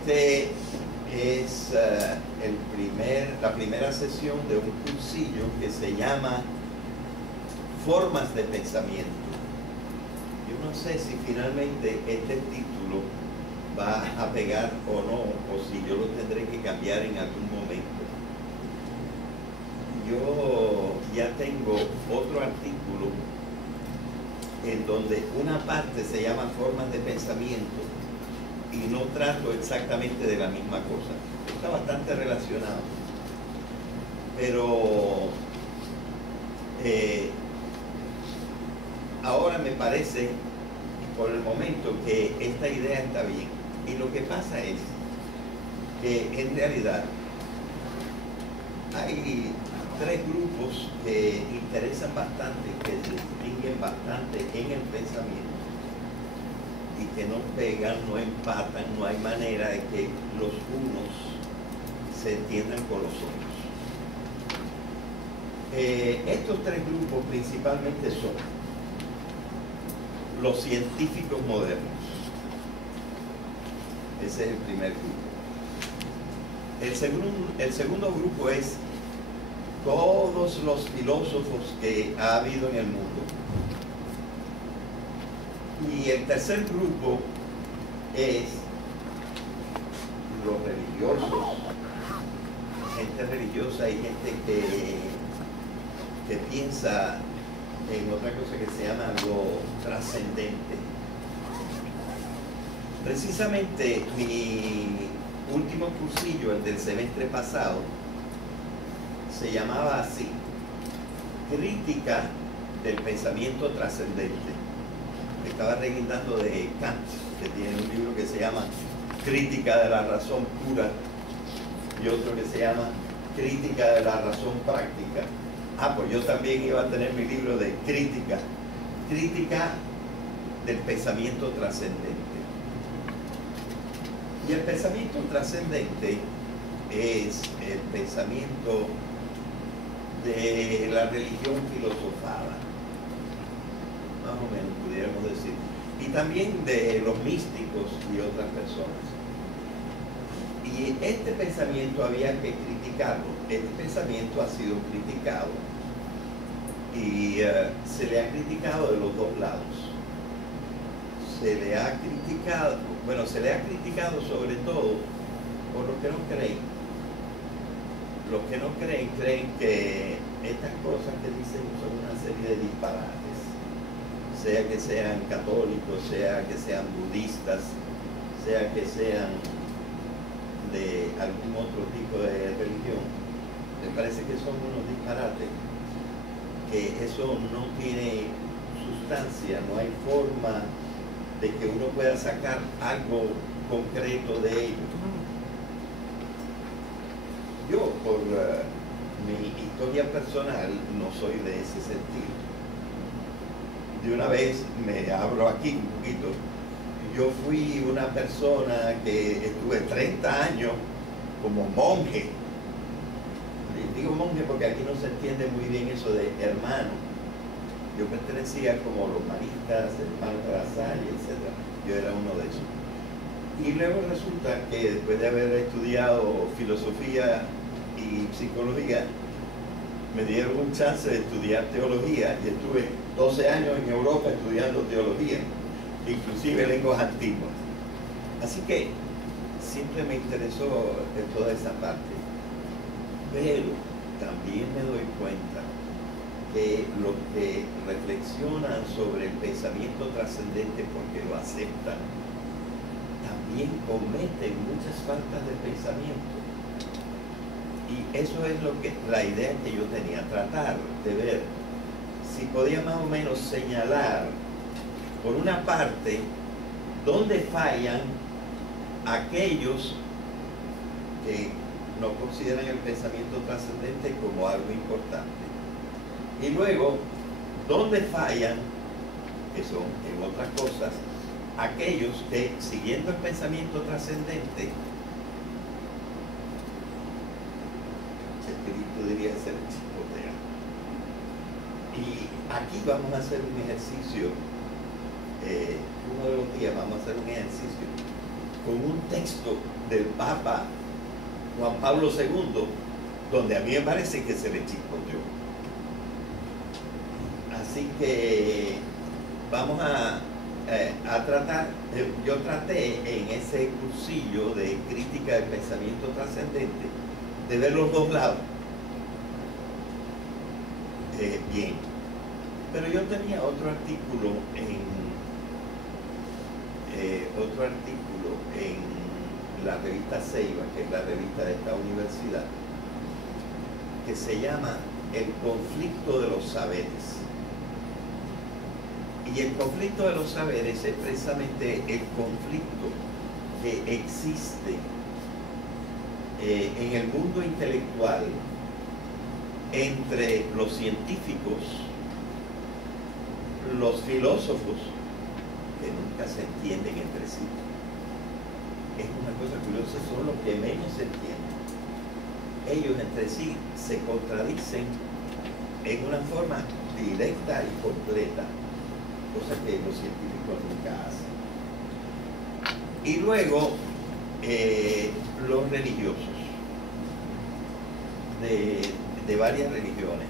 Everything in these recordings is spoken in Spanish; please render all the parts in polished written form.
Este es la primera sesión de un cursillo que se llama Formas de Pensamiento. Yo no sé si finalmente este título va a pegar o no, o si yo lo tendré que cambiar en algún momento. Yo ya tengo otro artículo en donde una parte se llama Formas de Pensamiento y no trato exactamente de la misma cosa. Está bastante relacionado. Pero ahora me parece, por el momento, que esta idea está bien. Y lo que pasa es que en realidad hay tres grupos que interesan bastante, que se distinguen bastante en el pensamiento y que no pegan, no empatan, no hay manera de que los unos se entiendan con los otros. Estos tres grupos principalmente son los científicos modernos. Ese es el primer grupo. El segundo grupo es todos los filósofos que ha habido en el mundo. Y el tercer grupo es los religiosos, gente religiosa y gente que piensa en otra cosa que se llama lo trascendente. Precisamente mi último cursillo, el del semestre pasado, se llamaba así: Crítica del Pensamiento Trascendente. Estaba reguindando de Kant, que tiene un libro que se llama Crítica de la Razón Pura y otro que se llama Crítica de la Razón Práctica. Pues yo también iba a tener mi libro de Crítica del Pensamiento Trascendente. Y el pensamiento trascendente es el pensamiento de la religión filosofada, más o menos pudiéramos decir, y también de los místicos y otras personas. Y este pensamiento había que criticarlo. Este pensamiento ha sido criticado y se le ha criticado de los dos lados. Se le ha criticado sobre todo por los que no creen. Los que no creen que estas cosas que dicen son una serie de disparates, sea que sean católicos, sea que sean budistas, sea que sean de algún otro tipo de religión. Me parece que son unos disparates, que eso no tiene sustancia, no hay forma de que uno pueda sacar algo concreto de ello. Yo, por mi historia personal, no soy de ese sentido. De una vez me abro aquí un poquito. Yo fui una persona que estuve 30 años como monje. Digo monje porque aquí no se entiende muy bien eso de hermano. Yo pertenecía como los maristas, hermanos de la Salle, etc. Yo era uno de esos. Y luego resulta que después de haber estudiado filosofía y psicología, me dieron un chance de estudiar teología y estuve 12 años en Europa estudiando teología, inclusive lenguas antiguas. Así que siempre me interesó toda esa parte. Pero también me doy cuenta que los que reflexionan sobre el pensamiento trascendente porque lo aceptan, también cometen muchas faltas de pensamiento. Y eso es la idea que yo tenía, tratar de ver si podía más o menos señalar, por una parte, dónde fallan aquellos que no consideran el pensamiento trascendente como algo importante. Y luego, dónde fallan, que son en otras cosas, aquellos que, siguiendo el pensamiento trascendente, espíritu diría ser chicotea. Y aquí vamos a hacer un ejercicio, uno de los días vamos a hacer un ejercicio con un texto del Papa Juan Pablo II, donde a mí me parece que se le chispoteó. Así que vamos a tratar, yo traté en ese cursillo de crítica del pensamiento trascendente de ver los dos lados. Bien, pero yo tenía otro artículo en la revista Ceiba, que es la revista de esta universidad, que se llama El conflicto de los saberes. Y el conflicto de los saberes es precisamente el conflicto que existe en el mundo intelectual entre los científicos, los filósofos, que nunca se entienden entre sí. Es una cosa curiosa, son los que menos se entienden. Ellos entre sí se contradicen en una forma directa y completa, cosa que los científicos nunca hacen. Y luego, los religiosos de varias religiones,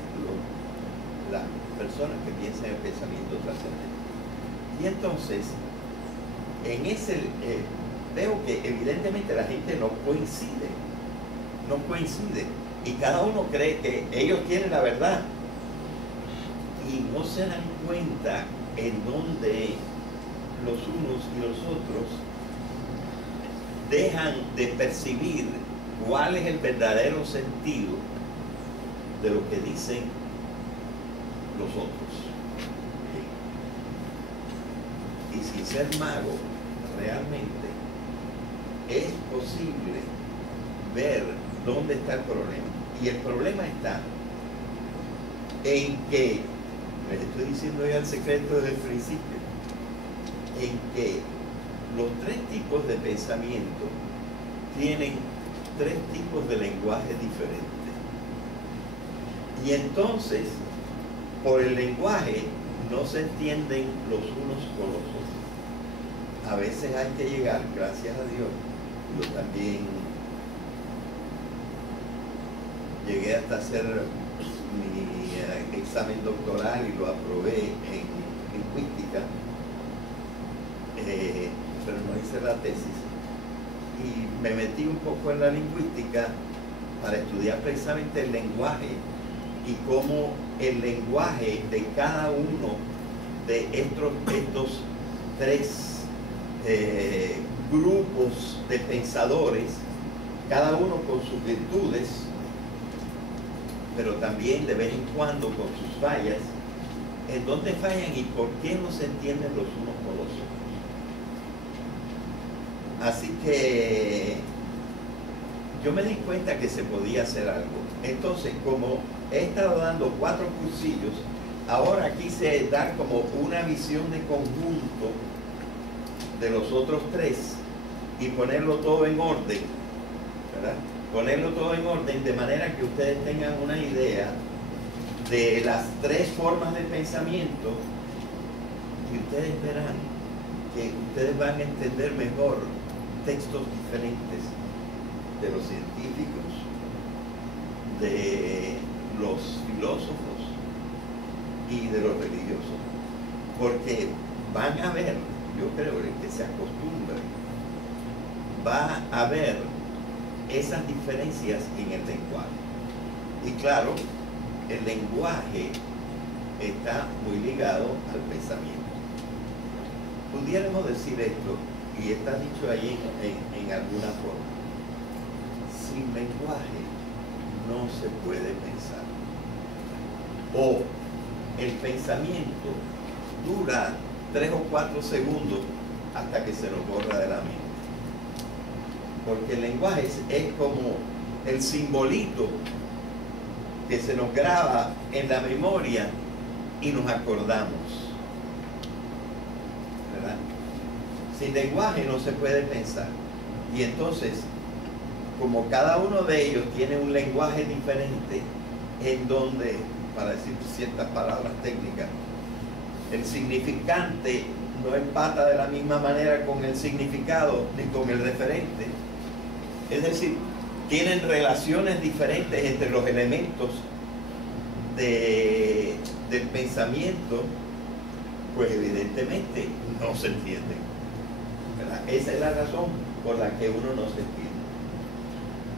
las personas que piensan en el pensamiento trascendente. Y entonces, en ese veo que evidentemente la gente no coincide, y cada uno cree que ellos tienen la verdad y no se dan cuenta en donde los unos y los otros dejan de percibir cuál es el verdadero sentido de lo que dicen los otros. Y sin ser mago, realmente es posible ver dónde está el problema. Y el problema está en que, les estoy diciendo ya el secreto desde el principio, en que los tres tipos de pensamiento tienen tres tipos de lenguaje diferentes. Y entonces, por el lenguaje, no se entienden los unos con los otros. A veces hay que llegar, gracias a Dios, yo también llegué hasta hacer mi examen doctoral y lo aprobé en lingüística, pero no hice la tesis. Y me metí un poco en la lingüística para estudiar precisamente el lenguaje y cómo el lenguaje de cada uno de estos tres grupos de pensadores, cada uno con sus virtudes, pero también de vez en cuando con sus fallas, en dónde fallan y por qué no se entienden los unos con los otros. Así que yo me di cuenta que se podía hacer algo. Entonces, como he estado dando 4 cursillos, ahora quise dar como una visión de conjunto de los otros 3 y ponerlo todo en orden, ¿verdad? Ponerlo todo en orden de manera que ustedes tengan una idea de las 3 formas de pensamiento, y ustedes verán que ustedes van a entender mejor textos diferentes de los científicos, de los filósofos y de los religiosos, porque van a ver, yo creo que se acostumbren, va a haber esas diferencias en el lenguaje. Y claro, el lenguaje está muy ligado al pensamiento. Pudiéramos decir esto, y está dicho ahí en alguna forma: sin lenguaje no se puede pensar. O el pensamiento dura 3 o 4 segundos hasta que se nos borra de la mente. Porque el lenguaje es como el simbolito que se nos graba en la memoria y nos acordamos, ¿verdad? Sin lenguaje no se puede pensar. Y entonces, como cada uno de ellos tiene un lenguaje diferente, en donde, para decir ciertas palabras técnicas, el significante no empata de la misma manera con el significado ni con el referente. Es decir, tienen relaciones diferentes entre los elementos del pensamiento, pues evidentemente no se entienden, ¿verdad? Esa es la razón por la que uno no se entiende.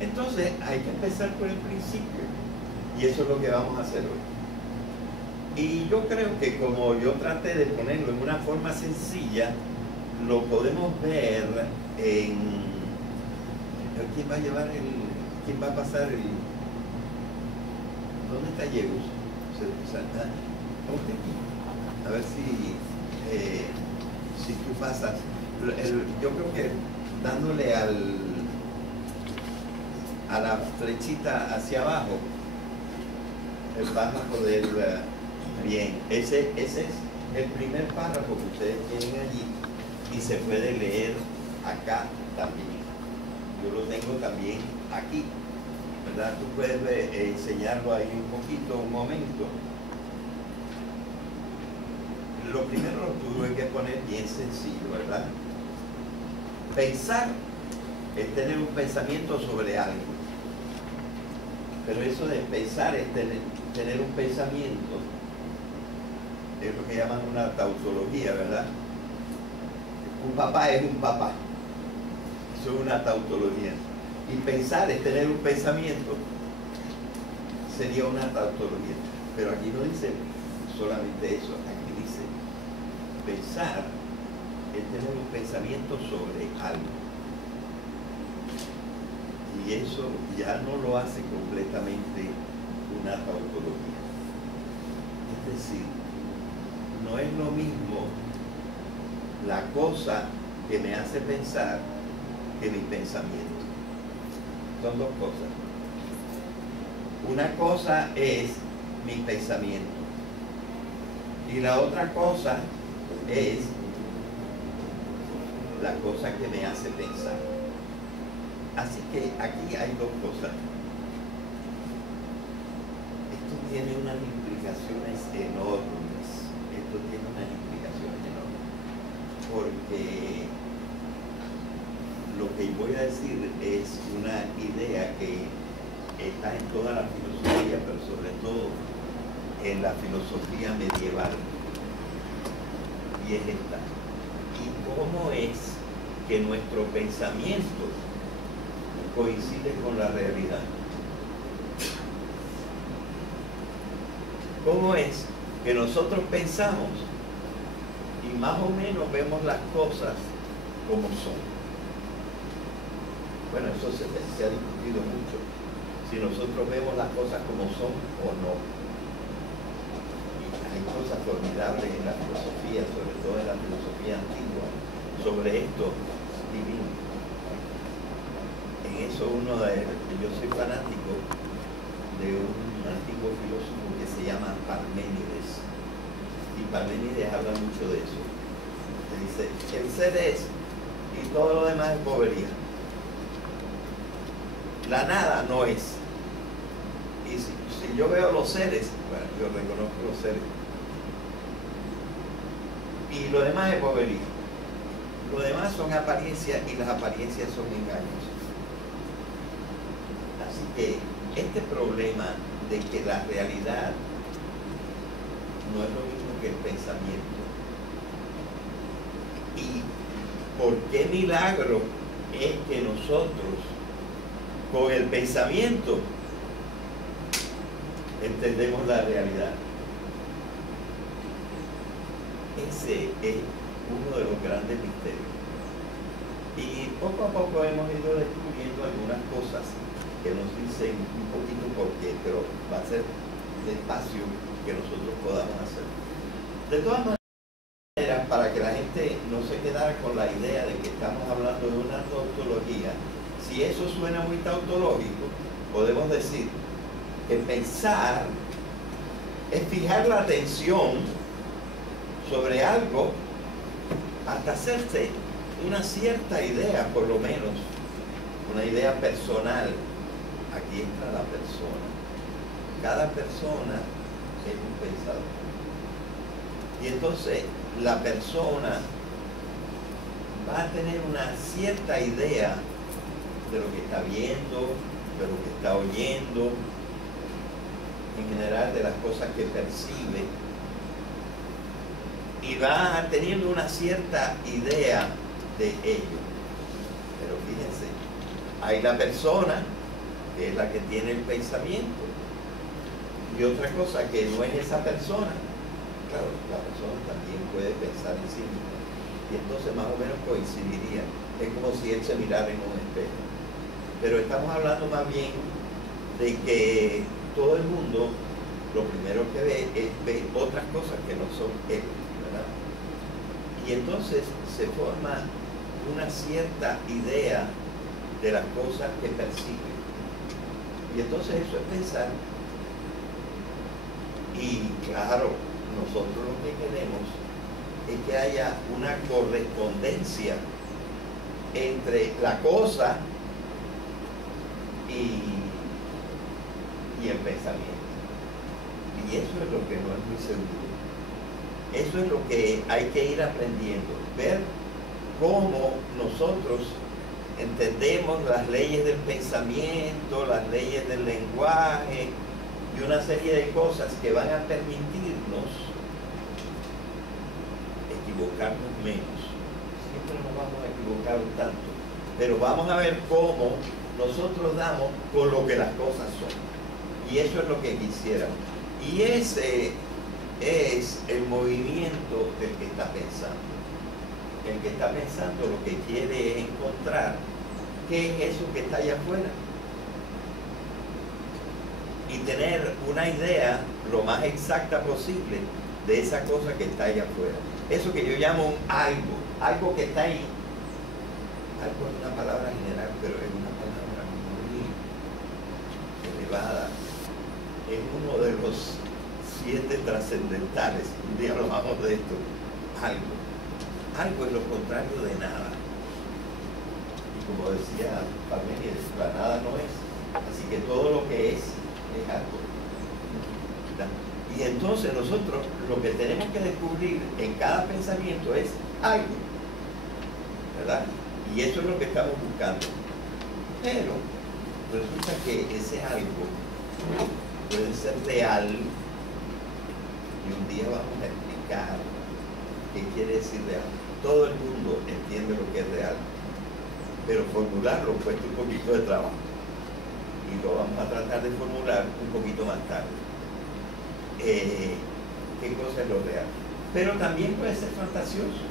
Entonces hay que empezar por el principio, y eso es lo que vamos a hacer hoy. Y yo creo que como yo traté de ponerlo en una forma sencilla, lo podemos ver en... ¿Quién va a llevar quién va a pasar el... ¿Dónde está Yegus? A ver si tú pasas. Yo creo que dándole a la flechita hacia abajo, vas a poder... Bien, ese es el primer párrafo que ustedes tienen allí y se puede leer acá también. Yo lo tengo también aquí, ¿verdad? Tú puedes enseñarlo ahí un poquito, un momento. Lo primero lo tuve que poner bien sencillo, ¿verdad? Pensar es tener un pensamiento sobre algo. Pero eso de pensar es tener un pensamiento, es lo que llaman una tautología, ¿verdad? Un papá es un papá. Eso es una tautología. Y pensar es tener un pensamiento, sería una tautología. Pero aquí no dice solamente eso, aquí dice pensar es tener un pensamiento sobre algo. Y eso ya no lo hace completamente una tautología. Es decir, no es lo mismo la cosa que me hace pensar que mi pensamiento. Son dos cosas. Una cosa es mi pensamiento y la otra cosa es la cosa que me hace pensar. Así que aquí hay dos cosas. Esto tiene unas implicaciones enormes. Esto tiene unas implicaciones enormes. Porque lo que voy a decir es una idea que está en toda la filosofía, pero sobre todo en la filosofía medieval. Y es esta. ¿Y cómo es que nuestro pensamiento coincide con la realidad? ¿Cómo es que nosotros pensamos y más o menos vemos las cosas como son? Bueno, eso se ha discutido mucho, si nosotros vemos las cosas como son o no. Y hay cosas formidables en la filosofía, sobre todo en la filosofía antigua, sobre esto divino. En eso yo soy fanático de un antiguo filósofo que se llama Parménides, y Parménides habla mucho de eso. Te dice, el ser es y todo lo demás es bobería. La nada no es. Y si yo veo los seres, bueno, yo reconozco los seres, y lo demás es bobería. Lo demás son apariencias y las apariencias son engaños. Así que este problema de que la realidad no es lo mismo que el pensamiento, y por qué milagro es que nosotros con el pensamiento entendemos la realidad. Ese es uno de los grandes misterios. Y poco a poco hemos ido descubriendo algunas cosas que nos dicen un poquito por qué, pero va a ser despacio que nosotros podamos hacer. De todas maneras, para que la gente no se quedara con la idea de que estamos hablando de una tautología, si eso suena muy tautológico, podemos decir que pensar es fijar la atención sobre algo hasta hacerse una cierta idea, por lo menos, una idea personal. Aquí entra la persona. Cada persona es un pensador. Y entonces la persona va a tener una cierta idea de lo que está viendo, de lo que está oyendo, en general de las cosas que percibe, y va teniendo una cierta idea de ello. Pero fíjense, hay la persona, que es la que tiene el pensamiento, y otra cosa que no es esa persona. Claro, la persona también puede pensar en sí misma, y entonces más o menos coincidiría. Es como si él se mirara en un espejo. Pero estamos hablando más bien de que todo el mundo lo primero que ve es ver otras cosas que no son él, ¿verdad? Y entonces se forma una cierta idea de las cosas que percibe. Y entonces eso es pensar. Y claro, nosotros lo que queremos es que haya una correspondencia entre la cosa y el pensamiento. Y eso es lo que no es muy seguro. Eso es lo que hay que ir aprendiendo. Ver cómo nosotros entendemos las leyes del pensamiento, las leyes del lenguaje y una serie de cosas que van a permitirnos equivocarnos menos. Siempre nos vamos a equivocar un tanto, pero vamos a ver cómo nosotros damos con lo que las cosas son. Y eso es lo que quisiéramos. Y ese es el movimiento del que está pensando. El que está pensando lo que quiere es encontrar qué es eso que está allá afuera y tener una idea lo más exacta posible de esa cosa que está allá afuera. Eso que yo llamo un algo que está ahí. Algo es una palabra general, pero es una palabra muy elevada. Es uno de los 7 trascendentales. Un día hablamos de esto. Algo es lo contrario de nada. Y como decía Parménides, la nada no es. Así que todo lo que es algo. Y entonces nosotros lo que tenemos que descubrir en cada pensamiento es algo, ¿verdad? Y eso es lo que estamos buscando. Pero resulta que ese algo puede ser real, y un día vamos a explicar qué quiere decir real. Todo el mundo entiende lo que es real, pero formularlo cuesta un poquito de trabajo. Y lo vamos a tratar de formular un poquito más tarde. ¿Qué cosa es lo real? Pero también puede ser fantasioso.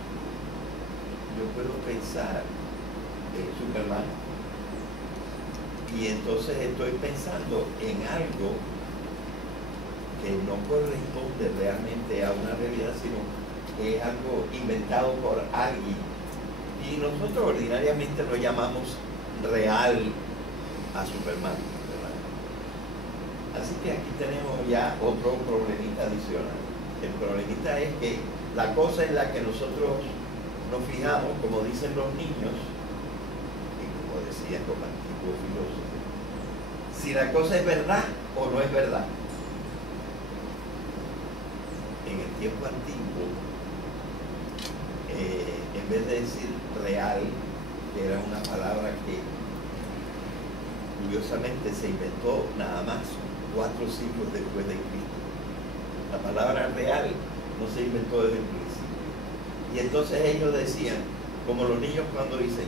Yo puedo pensar en Superman y entonces estoy pensando en algo que no corresponde realmente a una realidad, sino que es algo inventado por alguien. Y nosotros ordinariamente lo llamamos real a Superman, ¿verdad? Así que aquí tenemos ya otro problemita adicional. El problemita es que la cosa en la que nosotros nos fijamos, como dicen los niños, y como decían los antiguos filósofos, si la cosa es verdad o no es verdad. En el tiempo antiguo, en vez de decir real, que era una palabra que curiosamente se inventó nada más 4 siglos después de Cristo. La palabra real no se inventó desde el principio. Y entonces ellos decían, como los niños cuando dicen,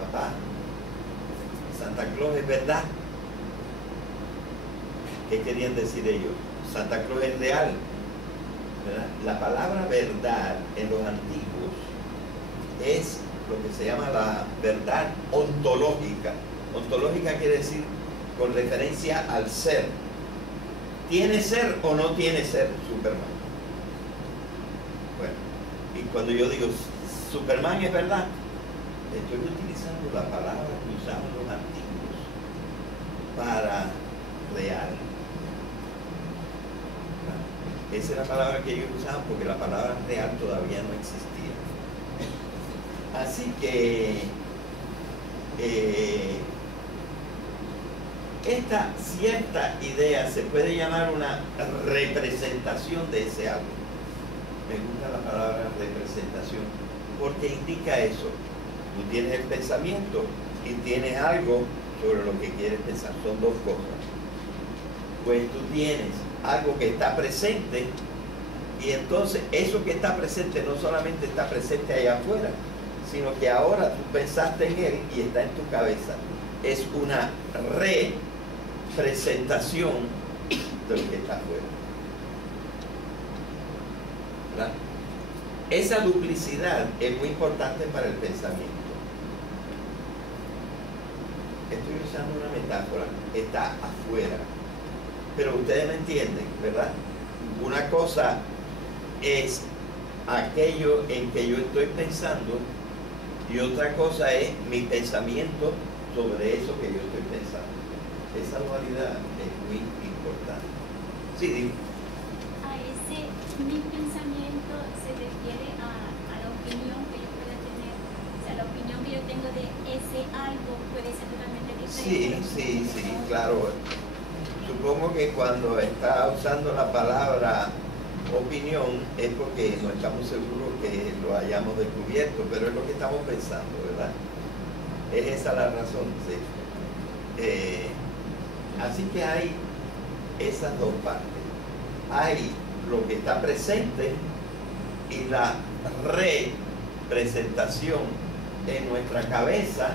papá, Santa Claus es verdad. ¿Qué querían decir ellos? Santa Claus es real, ¿verdad? La palabra verdad en los antiguos es lo que se llama la verdad ontológica. Ontológica quiere decir con referencia al ser. ¿Tiene ser o no tiene ser Superman? Bueno, y cuando yo digo Superman es verdad, estoy utilizando la palabra que usaban los antiguos para real. Esa es la palabra que ellos usaban porque la palabra real todavía no existía. Así que Esta cierta idea se puede llamar una representación de ese algo. Me gusta la palabra representación porque indica eso. Tú tienes el pensamiento y tienes algo sobre lo que quieres pensar. Son dos cosas. Pues tú tienes algo que está presente y entonces eso que está presente no solamente está presente allá afuera, sino que ahora tú pensaste en él y está en tu cabeza. Es una representación de lo que está afuera. ¿Verdad? Esa duplicidad es muy importante para el pensamiento. Estoy usando una metáfora, está afuera, pero ustedes me entienden, ¿verdad? Una cosa es aquello en que yo estoy pensando y otra cosa es mi pensamiento sobre eso que yo estoy pensando. Esa dualidad es muy importante. Sí, dime. A ese mi pensamiento se refiere a la opinión que yo pueda tener. O sea, la opinión que yo tengo de ese algo puede ser totalmente diferente. Sí, claro. Supongo que cuando está usando la palabra opinión es porque no estamos seguros que lo hayamos descubierto, pero es lo que estamos pensando, ¿verdad? Es esa la razón, sí. Así que hay esas dos partes. Hay lo que está presente y la representación en nuestra cabeza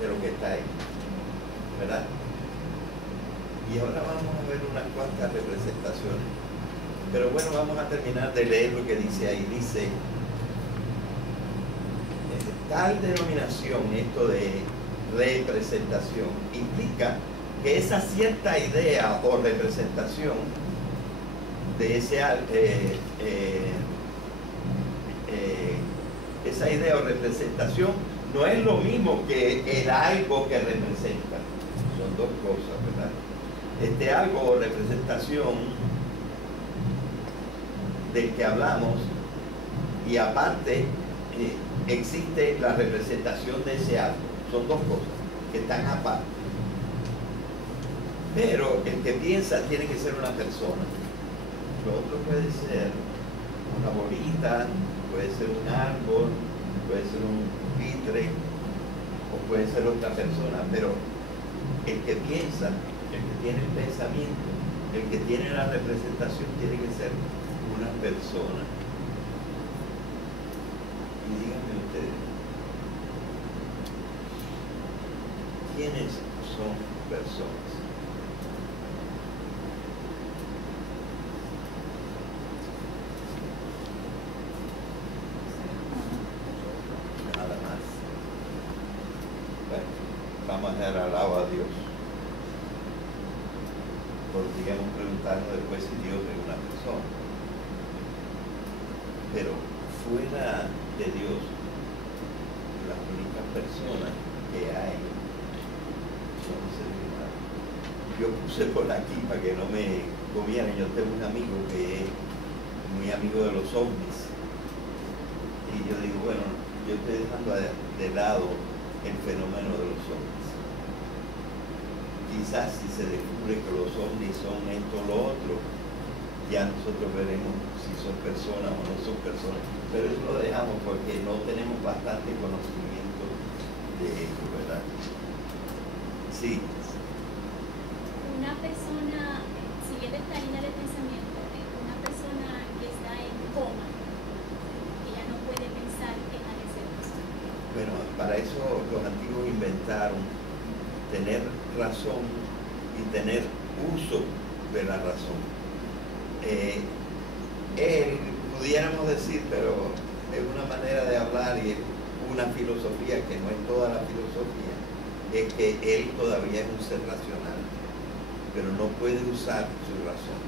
de lo que está ahí, ¿verdad? Y ahora vamos a ver unas cuantas representaciones. Pero bueno, vamos a terminar de leer lo que dice ahí. Dice, tal denominación, esto de representación, implica que esa cierta idea o representación de ese esa idea o representación no es lo mismo que el algo que representa. Son dos cosas, ¿verdad? Este algo o representación del que hablamos, y aparte existe la representación de ese algo. Son dos cosas que están aparte. Pero el que piensa tiene que ser una persona. Lo otro puede ser una bolita, puede ser un árbol, puede ser un pupitre, o puede ser otra persona, pero el que piensa, el que tiene el pensamiento, el que tiene la representación tiene que ser una persona. Y díganme ustedes, ¿quiénes son personas? Nada más. Bueno, vamos a dar alabo a Dios. Podríamos preguntarnos después si Dios es una persona. Pero fuera de Dios, las únicas personas que hay son seres humanos. Yo puse por aquí para que no me comieran. Yo tengo un amigo que es muy amigo de los ovnis. Y yo digo, bueno, yo estoy dejando de lado el fenómeno de los ovnis. Quizás si se descubre que los ovnis son esto o lo otro, ya nosotros veremos si son personas o no son personas, pero eso lo dejamos porque no tenemos bastante conocimiento de ello, ¿verdad? Sí. Una persona, siguiendo esta línea de pensamiento, una persona que está en coma, que ya no puede pensar en la reservación. Bueno, para eso los antiguos inventaron tener razón y tener uso de la razón. Pudiéramos decir, pero es una manera de hablar y es una filosofía que no es toda la filosofía, es que él todavía es un ser racional, pero no puede usar su razón,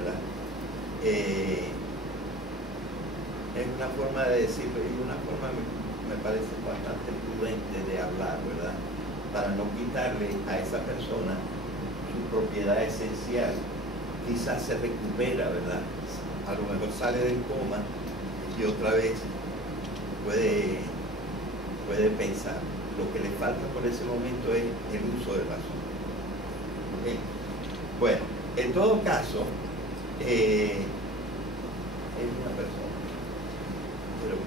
¿verdad? Es una forma de decirlo y una forma me parece bastante prudente de hablar, ¿verdad? Para no quitarle a esa persona su propiedad esencial. Quizás se recupera, ¿verdad? A lo mejor sale del coma y otra vez puede pensar. lo que le falta por ese momento es el uso de razón. ¿Okay? Bueno, en todo caso, es una persona. Pero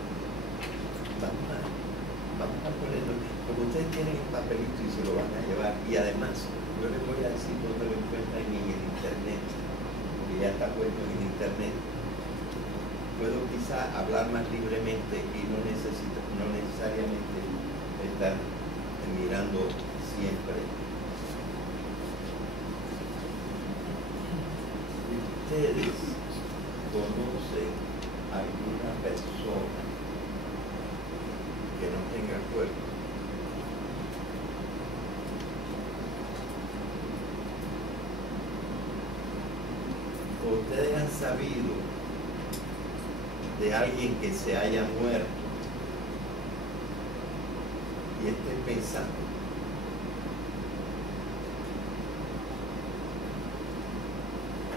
vamos a ponerlo, como ustedes tienen el papelito y se lo van a llevar, y además, yo les voy a decir dónde lo encuentran en el internet, porque ya está puesto en el internet. Puedo quizá hablar más libremente y no necesariamente estar mirando siempre. ¿Ustedes conocen alguna persona que no tenga cuerpo? ¿Ustedes han sabido de alguien que se haya muerto y esté pensando?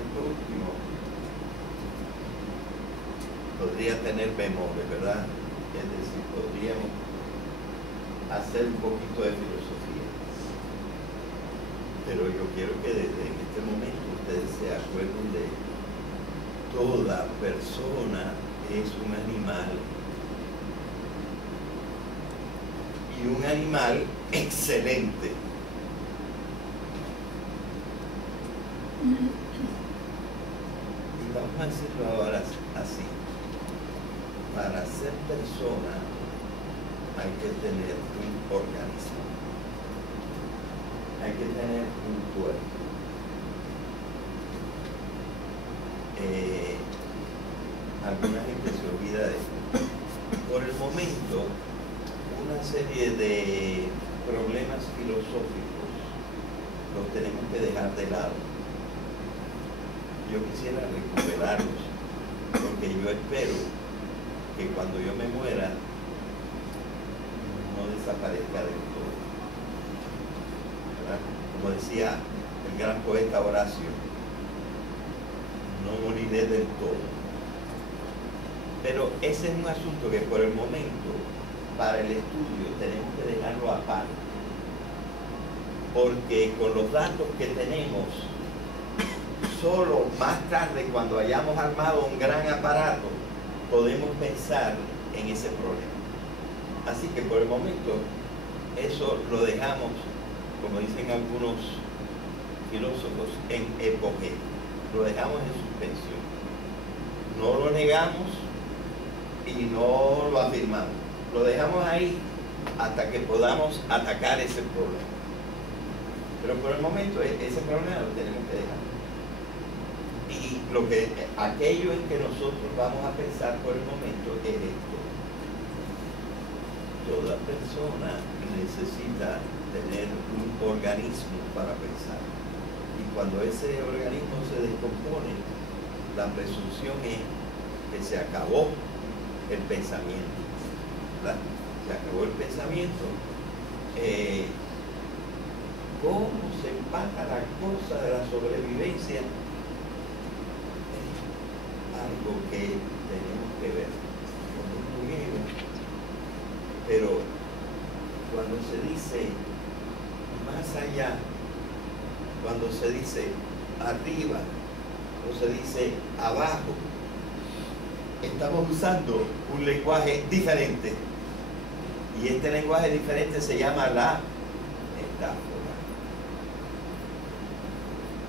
Esto último podría tener bemoles, ¿verdad? Es decir, podríamos hacer un poquito de filosofía, pero yo quiero que desde este momento ustedes se acuerden de toda persona es un animal, y un animal excelente. Y vamos a decirlo ahora así: para ser persona hay que tener un organismo, hay que tener un cuerpo. Alguna gente se olvida de esto. Por el momento, una serie de problemas filosóficos los tenemos que dejar de lado. Yo quisiera recuperarlos, porque yo espero que cuando yo me muera no desaparezca del todo, ¿verdad? Como decía el gran poeta Horacio, no moriré del todo. Pero ese es un asunto que por el momento, para el estudio, tenemos que dejarlo aparte, porque con los datos que tenemos, solo más tarde, cuando hayamos armado un gran aparato, podemos pensar en ese problema. Así que por el momento, eso lo dejamos, como dicen algunos filósofos, en epogeo. Lo dejamos en suspensión. No lo negamos y no lo afirmamos. Lo dejamos ahí hasta que podamos atacar ese problema. Pero por el momento ese problema lo tenemos que dejar. Y aquello en que nosotros vamos a pensar por el momento es esto: toda persona necesita tener un organismo para pensar, y cuando ese organismo se descompone, la presunción es que se acabó el pensamiento, ¿verdad? Se acabó el pensamiento. ¿Cómo se empaca la cosa de la sobrevivencia? Algo que tenemos que ver con un jugueo. Pero cuando se dice más allá, cuando se dice arriba o se dice abajo, estamos usando un lenguaje diferente, y este lenguaje diferente se llama la metáfora.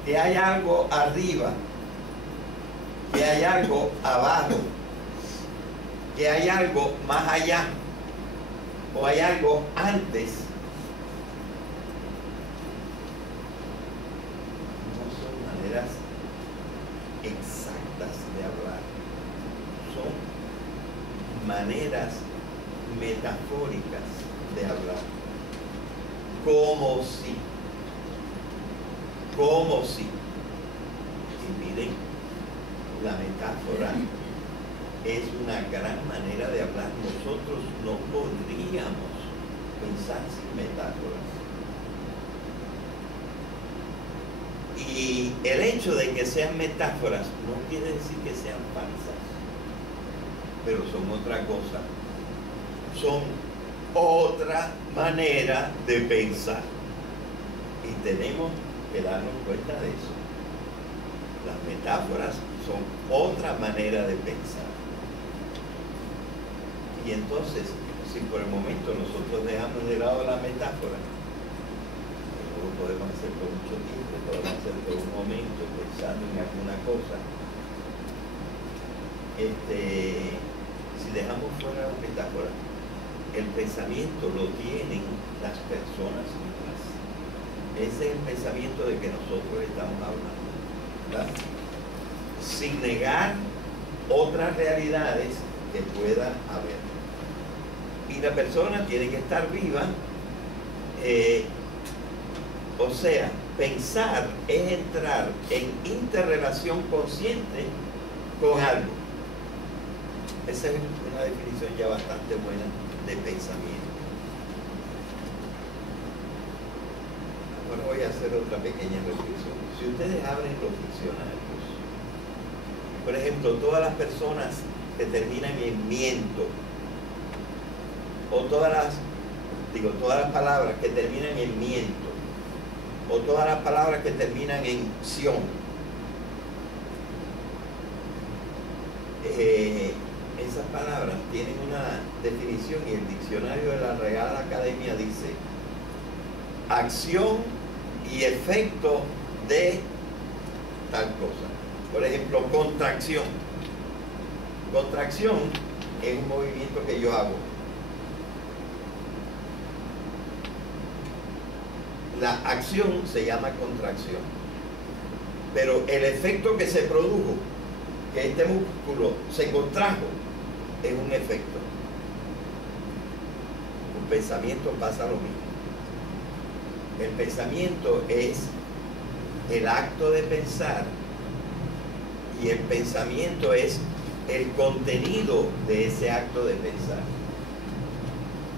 Que hay algo arriba, que hay algo abajo, que hay algo más allá, o hay algo antes, no son maneras exactas de hablar, son maneras metafóricas de hablar. Como si. Y miren, la metáfora es una gran manera de hablar. Nosotros no podríamos pensar sin metáforas. Y el hecho de que sean metáforas no quiere decir que sean falsas, pero son otra cosa. Son otra manera de pensar. Y tenemos que darnos cuenta de eso. Las metáforas son otra manera de pensar. Y entonces, si por el momento nosotros dejamos de lado la metáfora, no lo podemos hacer por mucho tiempo, podemos hacer por un momento pensando en alguna cosa. Si dejamos fuera la metáfora, el pensamiento lo tienen las personas mismas. Ese es el pensamiento de que nosotros estamos hablando, ¿verdad? Sin negar otras realidades que pueda haber. Y la persona tiene que estar viva, o sea, pensar es entrar en interrelación consciente con algo. Esa es una definición ya bastante buena de pensamiento. Ahora voy a hacer otra pequeña reflexión. Si ustedes abren los diccionarios, por ejemplo, todas las personas que terminan en miento, o todas las palabras que terminan en miento, o todas las palabras que terminan en ción, esas palabras tienen una definición y el diccionario de la Real Academia dice acción y efecto de tal cosa. Por ejemplo, contracción. Contracción es un movimiento que yo hago. La acción se llama contracción, pero el efecto que se produjo, que este músculo se contrajo, es un efecto. Un pensamiento pasa lo mismo. El pensamiento es el acto de pensar y el pensamiento es el contenido de ese acto de pensar.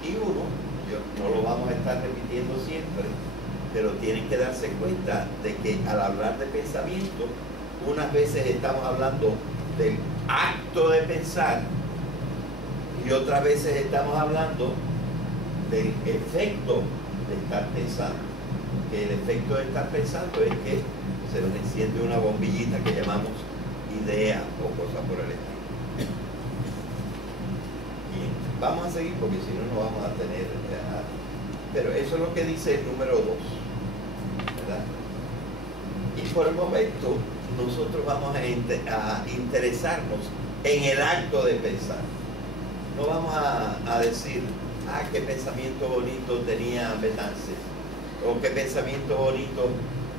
Y uno, no lo vamos a estar repitiendo siempre, pero tienen que darse cuenta de que al hablar de pensamiento, unas veces estamos hablando del acto de pensar y otras veces estamos hablando del efecto de estar pensando. Que el efecto de estar pensando es que se nos enciende una bombillita que llamamos idea o cosa por el estilo. Bien, vamos a seguir porque si no, no vamos a tener... pero eso es lo que dice el número 2. ¿Verdad? Y por el momento nosotros vamos a interesarnos en el acto de pensar. No vamos a decir, qué pensamiento bonito tenía Betances, o qué pensamiento bonito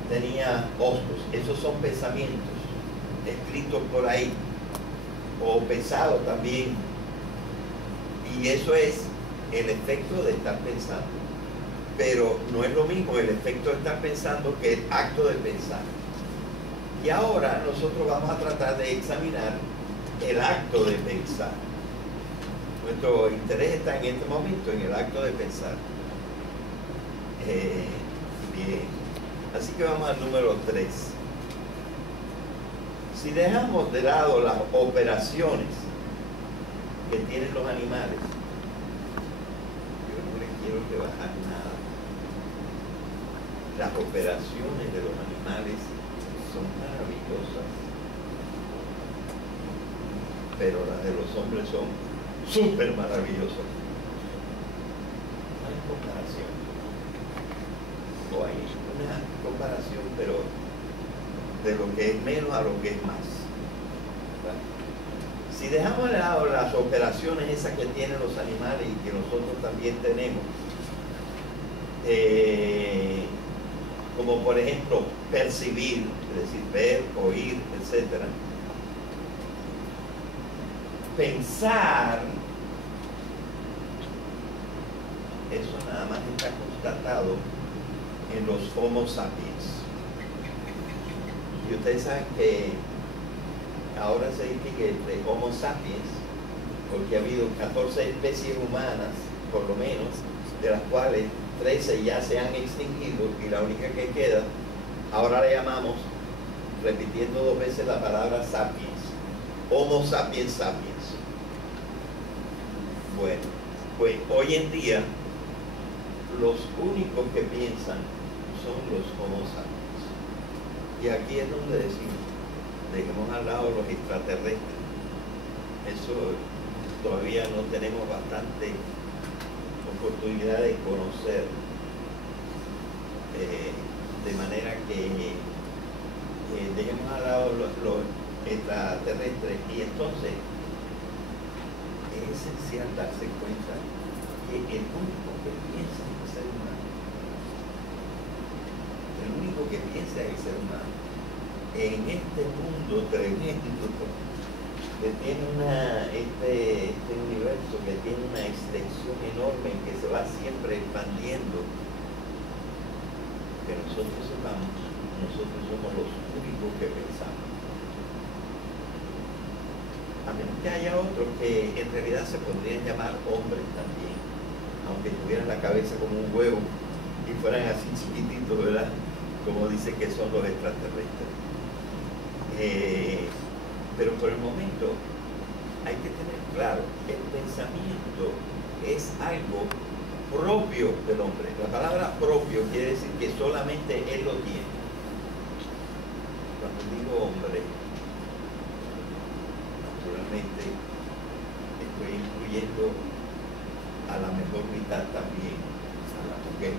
tenía Hostos. Esos son pensamientos escritos por ahí, o pensados también. Y eso es el efecto de estar pensando. Pero no es lo mismo el efecto de estar pensando que el acto de pensar. Y ahora nosotros vamos a tratar de examinar el acto de pensar. Nuestro interés está en este momento en el acto de pensar. Bien. Así que vamos al número 3. Si dejamos de lado las operaciones que tienen los animales, yo no les quiero rebajar nada. Las operaciones de los animales son maravillosas, pero las de los hombres son súper maravillosas. No hay comparación. O hay una comparación, pero de lo que es menos a lo que es más. ¿Verdad? Si dejamos de lado las operaciones esas que tienen los animales y que nosotros también tenemos, como por ejemplo percibir, es decir, ver, oír, etc. Pensar, eso nada más está constatado en los Homo sapiens. Y ustedes saben que ahora se distingue entre Homo sapiens, porque ha habido 14 especies humanas, por lo menos, de las cuales 13 ya se han extinguido y la única que queda, ahora le llamamos, repitiendo 2 veces la palabra sapiens, Homo sapiens sapiens. Bueno, Pues hoy en día los únicos que piensan son los Homo sapiens. Y aquí es donde decimos, dejemos al lado los extraterrestres. Eso todavía no tenemos bastante oportunidad de conocer. De manera que dejemos al lado los extraterrestres. Y entonces es esencial darse cuenta que el único que piensa es el ser humano. El único que piensa es el ser humano. En este mundo tremendo que tiene este universo que tiene una extensión enorme que se va siempre expandiendo, que nosotros sepamos, nosotros somos los únicos que pensamos. A menos que haya otros que en realidad se podrían llamar hombres también, aunque tuvieran la cabeza como un huevo y fueran así chiquititos, ¿verdad? Como dicen que son los extraterrestres. Pero por el momento hay que tener claro, el pensamiento es algo propio del hombre. La palabra propio quiere decir que solamente él lo tiene. Cuando digo hombre, naturalmente estoy incluyendo a la mejor mitad también, a la mujer.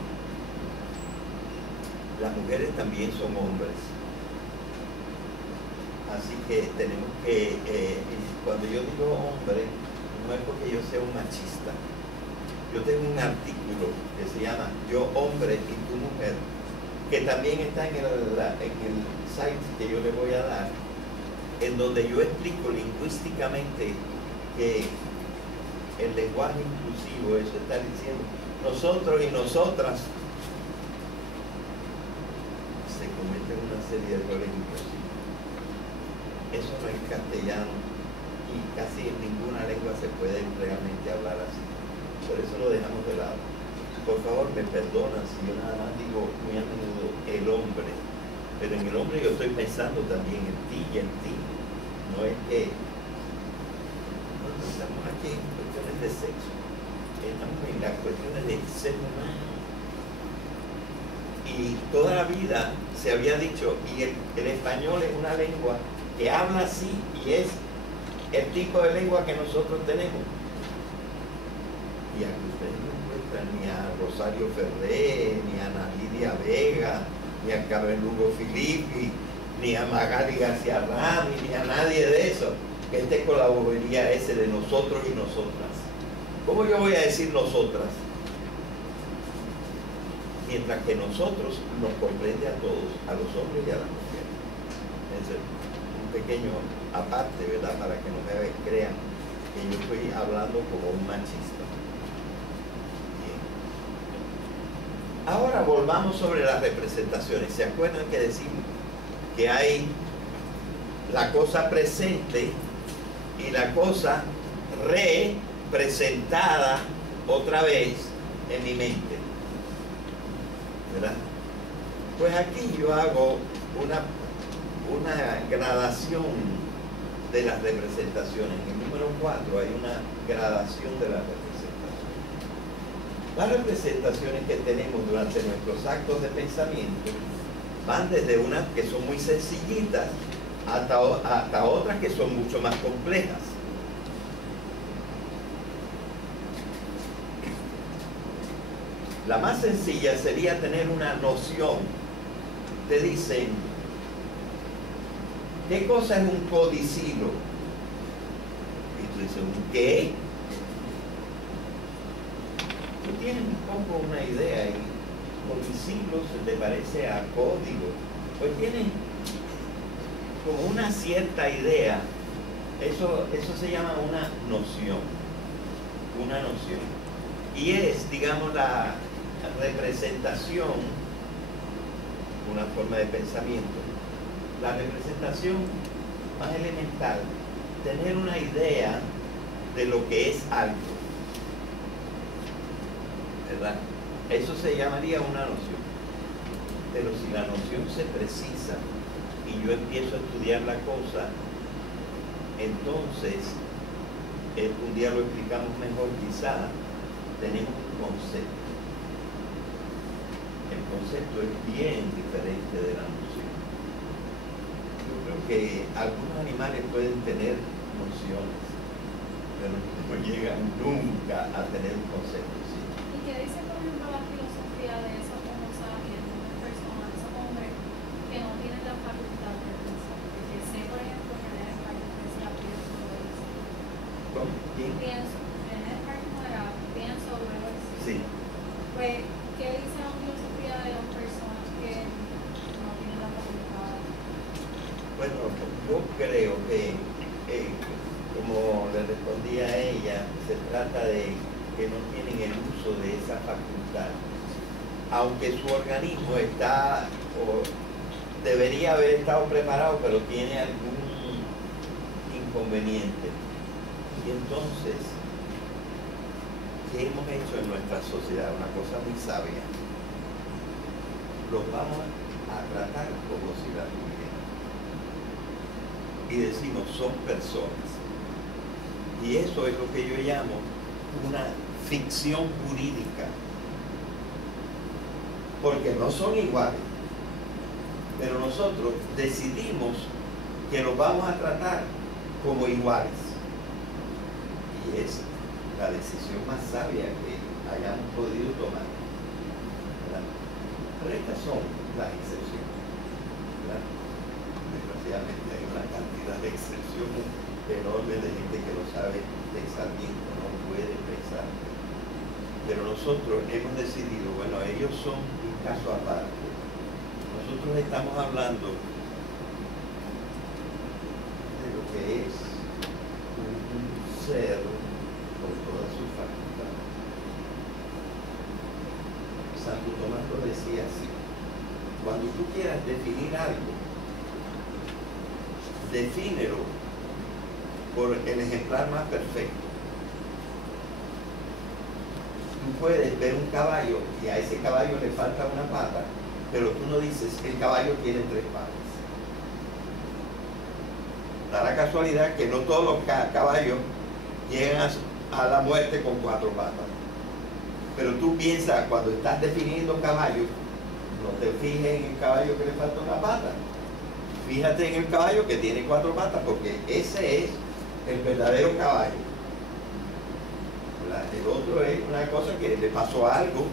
Las mujeres también son hombres. Así que tenemos que, cuando yo digo hombre, no es porque yo sea un machista. Yo tengo un artículo que se llama Yo hombre y tú mujer, que también está en el site que yo le voy a dar, en donde yo explico lingüísticamente que el lenguaje inclusivo, eso está diciendo nosotros y nosotras, se cometen una serie de errores inclusivos. Eso no es castellano y casi en ninguna lengua se puede realmente hablar así. Por eso lo dejamos de lado. Por favor, me perdonan si yo nada más digo muy a menudo el hombre, pero en el hombre yo estoy pensando también en ti y en ti. No es que no estamos aquí en cuestiones de sexo, estamos en las cuestiones del ser humano. Y toda la vida se había dicho, y el español es una lengua que habla así y es el tipo de lengua que nosotros tenemos. Y aquí ustedes no encuentran ni a Rosario Ferré, ni a Ana Lidia Vega, ni a Carmen Lugo Filippi, ni a Magali García Rami, ni a nadie de eso que esté con la bobería ese de nosotros y nosotras. ¿Cómo yo voy a decir nosotras? Mientras que nosotros nos comprende a todos, a los hombres y a las mujeres. Es un pequeño aparte, ¿verdad? Para que no me crean que yo estoy hablando como un machista. Bien. Ahora volvamos sobre las representaciones. ¿Se acuerdan que decimos que hay la cosa presente y la cosa representada otra vez en mi mente? ¿Verdad? Pues aquí yo hago una gradación de las representaciones. En el número 4 hay una gradación de las representaciones. Las representaciones que tenemos durante nuestros actos de pensamiento van desde unas que son muy sencillitas hasta otras que son mucho más complejas. La más sencilla sería tener una noción. Te dicen, ¿qué cosa es un codicilo? Y tú dices, ¿un qué? Tú tienes un poco una idea, y codicilo se te parece a código. Pues tienes como una cierta idea. Eso se llama una noción. Una noción. Y es, digamos, la representación, una forma de pensamiento, la representación más elemental, tener una idea de lo que es algo, ¿verdad? Eso se llamaría una noción. Pero si la noción se precisa y yo empiezo a estudiar la cosa, entonces un día lo explicamos mejor quizá, tenemos un concepto. El concepto es bien diferente de la noción. Yo creo que algunos animales pueden tener nociones, pero no llegan nunca a tener un concepto. ¿Sí? ¿Y qué dice, por ejemplo, la filosofía de esos homo sapiens, de personas, esos hombres que no tienen la facultad de pensar? Porque sé, por ejemplo, que René Descartes decía pienso, luego existo. ¿Con quién? Pienso, René Descartes no era pienso, luego existo. Sí. Pues, ¿qué dice la filosofía de las personas que no tienen la facultad? Bueno, yo creo que, como le respondí a ella, se trata de que no tienen el uso de esa facultad, aunque su organismo está, o debería haber estado preparado, pero tiene algún inconveniente. Y entonces, ¿qué hemos hecho en nuestra sociedad? Una cosa muy sabia. Los vamos a tratar como si la tuvieran. Y decimos, son personas. Y eso es lo que yo llamo una ficción jurídica. Porque no son iguales. Pero nosotros decidimos que los vamos a tratar como iguales. Y es la decisión más sabia que hayamos podido tomar, ¿verdad? Pero estas son las excepciones, ¿verdad? Desgraciadamente hay una cantidad de excepciones enorme de gente que no sabe pensar bien, que no puede pensar. Pero nosotros hemos decidido, bueno, ellos son un caso aparte. Nosotros estamos hablando de lo que es un ser con todas sus facultades. Santo Tomás lo decía así: cuando tú quieras definir algo, defínelo por el ejemplar más perfecto. Tú puedes ver un caballo y a ese caballo le falta una pata, pero tú no dices que el caballo tiene 3 patas. Da la casualidad que no todos los caballos llegan a la muerte con 4 patas. Pero tú piensas, cuando estás definiendo caballos, no te fijes en el caballo que le falta una pata. Fíjate en el caballo que tiene 4 patas, porque ese es el verdadero caballo. El otro es una cosa que le pasó algo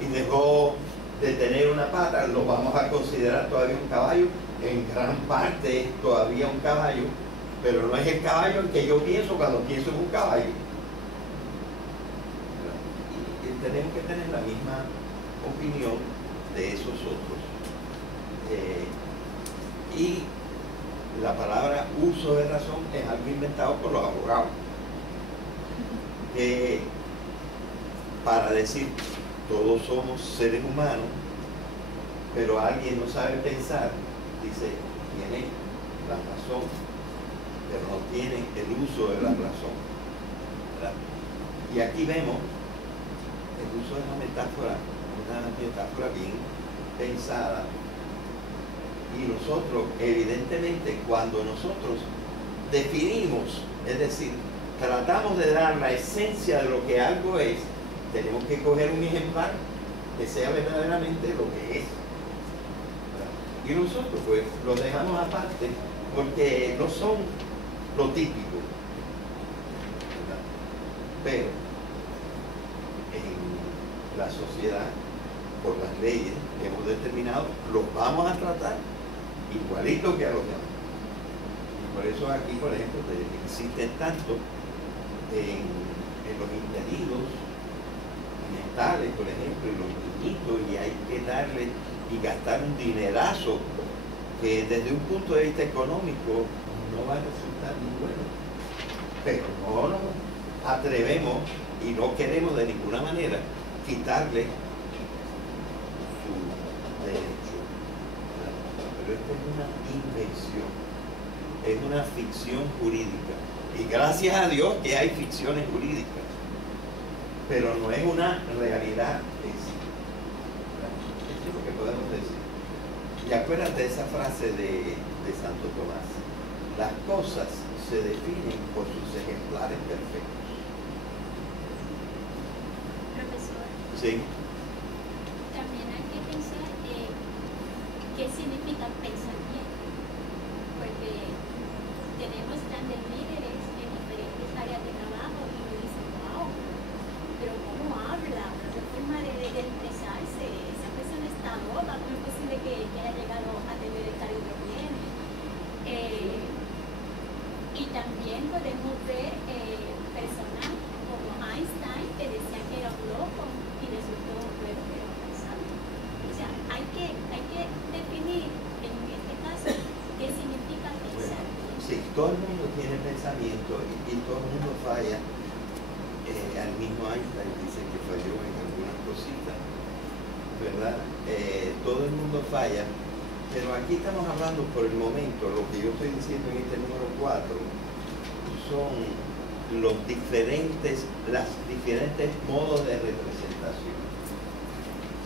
y dejó de tener una pata. Lo vamos a considerar todavía un caballo. En gran parte es todavía un caballo, pero no es el caballo el que yo pienso cuando pienso en un caballo. Y tenemos que tener la misma opinión de esos otros. Y la palabra uso de razón es algo inventado por los abogados, para decir todos somos seres humanos, pero alguien no sabe pensar, dice, tiene la razón, pero no tiene el uso de la razón, ¿verdad? Y aquí vemos el uso de una metáfora bien pensada. Y nosotros, evidentemente, cuando nosotros definimos, es decir, tratamos de dar la esencia de lo que algo es, tenemos que coger un ejemplar que sea verdaderamente lo que es. Y nosotros pues lo dejamos aparte porque no son lo típico. Pero en la sociedad, por las leyes que hemos determinado, los vamos a tratar igualito que a los demás. Y por eso aquí, por ejemplo, insisten tanto en los intenidos mentales, por ejemplo, y los niñitos, y hay que darle y gastar un dinerazo que desde un punto de vista económico no va a resultar muy bueno. Pero no nos atrevemos y no queremos de ninguna manera quitarle su derecho. Pero esta es una invención, es una ficción jurídica. Y gracias a Dios que hay ficciones jurídicas, pero no es una realidad en sí. Eso es lo que podemos decir. Y acuérdate de esa frase de Santo Tomás: las cosas se definen por sus ejemplares perfectos. Sí. También hay que pensar qué significa pensamiento, porque tenemos grandes líderes en diferentes áreas de trabajo y me dicen, wow, pero ¿cómo habla? ¿Qué forma de expresarse? Esa persona está loca, ¿cómo es posible que haya llegado a tener el cargo que tiene? Y también podemos ver personas como Einstein, que decía que era un loco y resultó luego que era un pensante. O sea, hay que definir en este caso qué significa pensar. Bueno, sí, todo el mundo tiene pensamiento y todo el mundo falla. Al mismo Einstein dice que falló en algunas cositas, ¿verdad? Todo el mundo falla, pero aquí estamos hablando por el momento, lo que yo estoy diciendo en este número 4 son los diferentes modos de representación.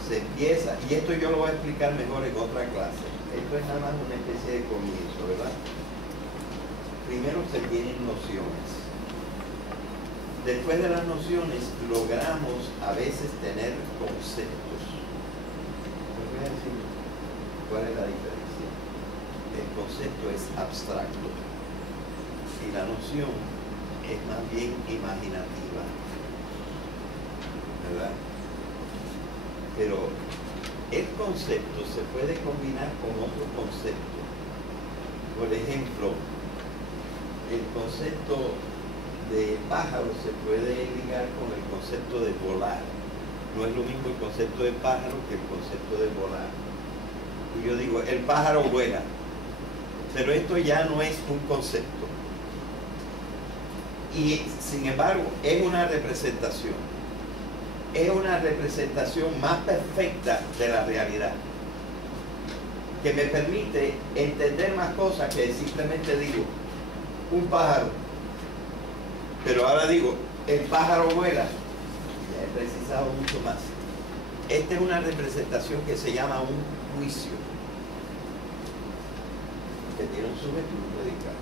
Se empieza, y esto yo lo voy a explicar mejor en otra clase, esto es nada más una especie de comienzo, ¿verdad? Primero se tienen nociones. Después de las nociones logramos a veces tener conceptos. Les voy a decir cuál es la diferencia. El concepto es abstracto y la noción es más bien imaginativa, ¿verdad? Pero el concepto se puede combinar con otro concepto. Por ejemplo, el concepto de pájaro se puede ligar con el concepto de volar. No es lo mismo el concepto de pájaro que el concepto de volar. Y yo digo, el pájaro vuela, pero esto ya no es un concepto. Y sin embargo, es una representación. Es una representación más perfecta de la realidad, que me permite entender más cosas que simplemente digo, un pájaro. Pero ahora digo, el pájaro vuela. Ya he precisado mucho más. Esta es una representación que se llama un juicio, que tiene un sujeto y un predicado.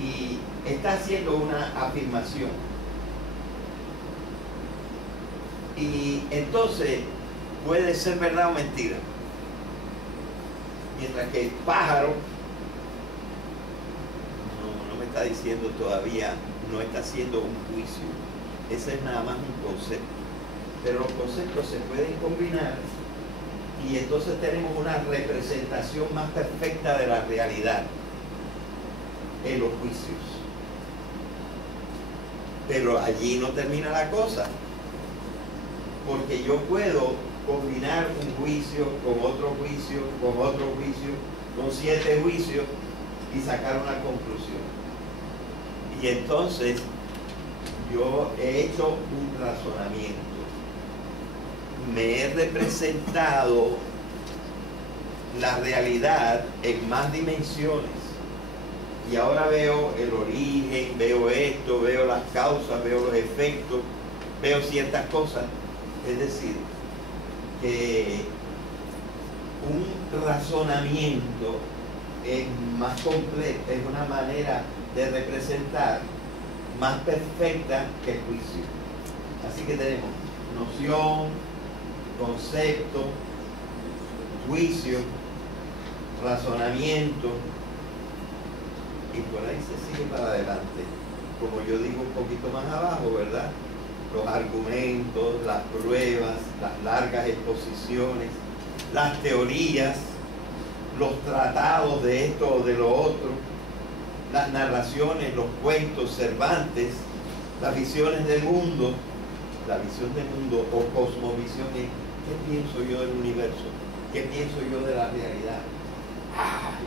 Y está haciendo una afirmación. Y entonces puede ser verdad o mentira. Mientras que el pájaro está diciendo todavía, no está haciendo un juicio. Ese es nada más un concepto. Pero los conceptos se pueden combinar y entonces tenemos una representación más perfecta de la realidad en los juicios. Pero allí no termina la cosa, porque yo puedo combinar un juicio con otro juicio, con otro juicio, con 7 juicios y sacar una conclusión. Y entonces yo he hecho un razonamiento, me he representado la realidad en más dimensiones y ahora veo el origen, veo esto, veo las causas, veo los efectos, veo ciertas cosas. Es decir, que un razonamiento es más completo, es una manera de representar más perfecta que el juicio. Así que tenemos noción, concepto, juicio, razonamiento, y por ahí se sigue para adelante. Como yo digo un poquito más abajo, ¿verdad? Los argumentos, las pruebas, las largas exposiciones, las teorías, los tratados de esto o de lo otro, las narraciones, los cuentos, Cervantes, las visiones del mundo, la visión del mundo o cosmovisión es ¿qué pienso yo del universo? ¿Qué pienso yo de la realidad?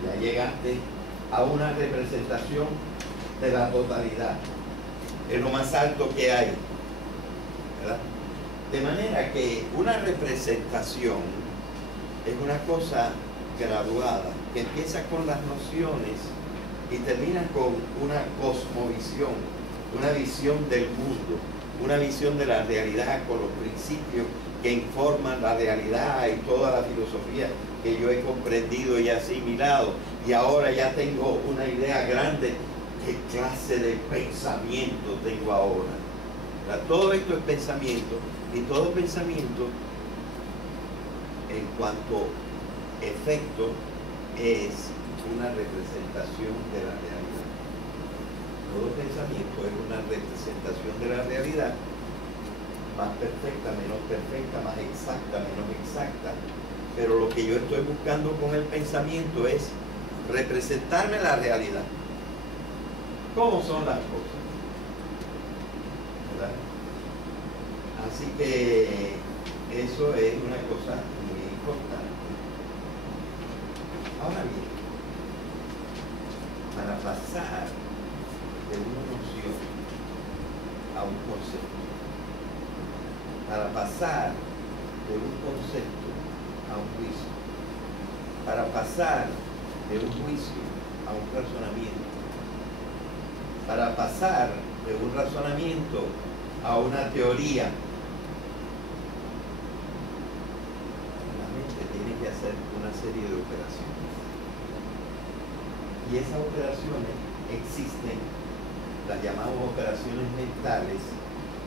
Ya llegaste a una representación de la totalidad, es lo más alto que hay, ¿verdad? De manera que una representación es una cosa graduada, que empieza con las nociones y termina con una cosmovisión, una visión del mundo, una visión de la realidad con los principios que informan la realidad y toda la filosofía que yo he comprendido y asimilado. Y ahora ya tengo una idea grande, qué clase de pensamiento tengo ahora. ¿verdad? Todo esto es pensamiento, y todo pensamiento en cuanto efecto es una representación de la realidad. Todo pensamiento es una representación de la realidad, más perfecta, menos perfecta, más exacta, menos exacta. Pero lo que yo estoy buscando con el pensamiento es representarme la realidad. ¿Cómo son las cosas? ¿Verdad? Así que eso es una cosa muy importante. Ahora bien, para pasar de una noción a un concepto, para pasar de un concepto a un juicio, para pasar de un juicio a un razonamiento, para pasar de un razonamiento a una teoría, la mente tiene que hacer una serie de operaciones. Y esas operaciones existen, las llamamos operaciones mentales,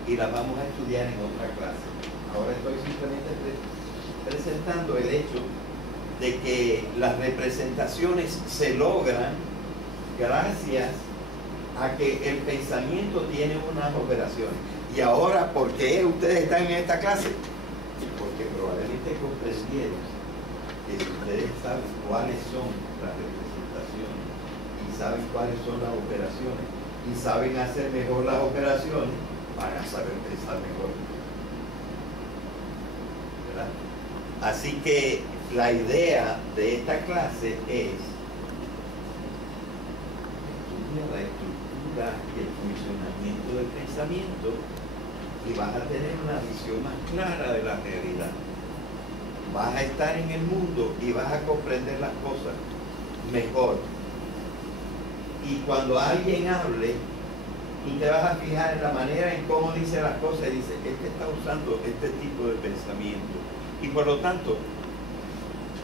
y las vamos a estudiar en otra clase. Ahora estoy simplemente presentando el hecho de que las representaciones se logran gracias a que el pensamiento tiene unas operaciones. Y ahora, ¿por qué ustedes están en esta clase? Porque probablemente comprendieron que si ustedes saben cuáles son las representaciones y saben cuáles son las operaciones y saben hacer mejor las operaciones, van a saber pensar mejor. ¿Verdad? Así que la idea de esta clase es estudiar la estructura y el funcionamiento del pensamiento y vas a tener una visión más clara de la realidad. Vas a estar en el mundo y vas a comprender las cosas mejor. Y cuando alguien hable, tú te vas a fijar en la manera en cómo dice las cosas y dice, este está usando este tipo de pensamiento. Y por lo tanto,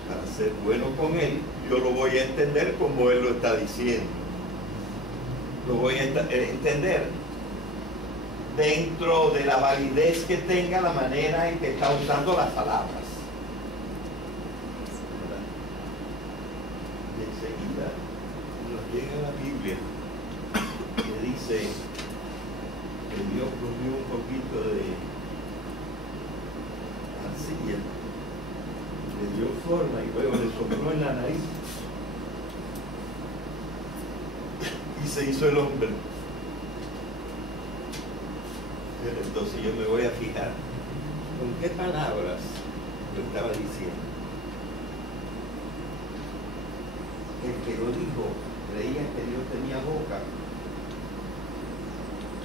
para ser bueno con él, yo lo voy a entender como él lo está diciendo. Lo voy a entender dentro de la validez que tenga la manera en que está usando las palabras. ¿Verdad? Y enseguida nos llega la Biblia que dice que Dios cogió un poquito de arcilla, le dio forma y luego le sopló en la nariz y se hizo el hombre. Entonces yo me voy a fijar con qué palabras lo estaba diciendo. El que lo dijo creía que Dios tenía boca.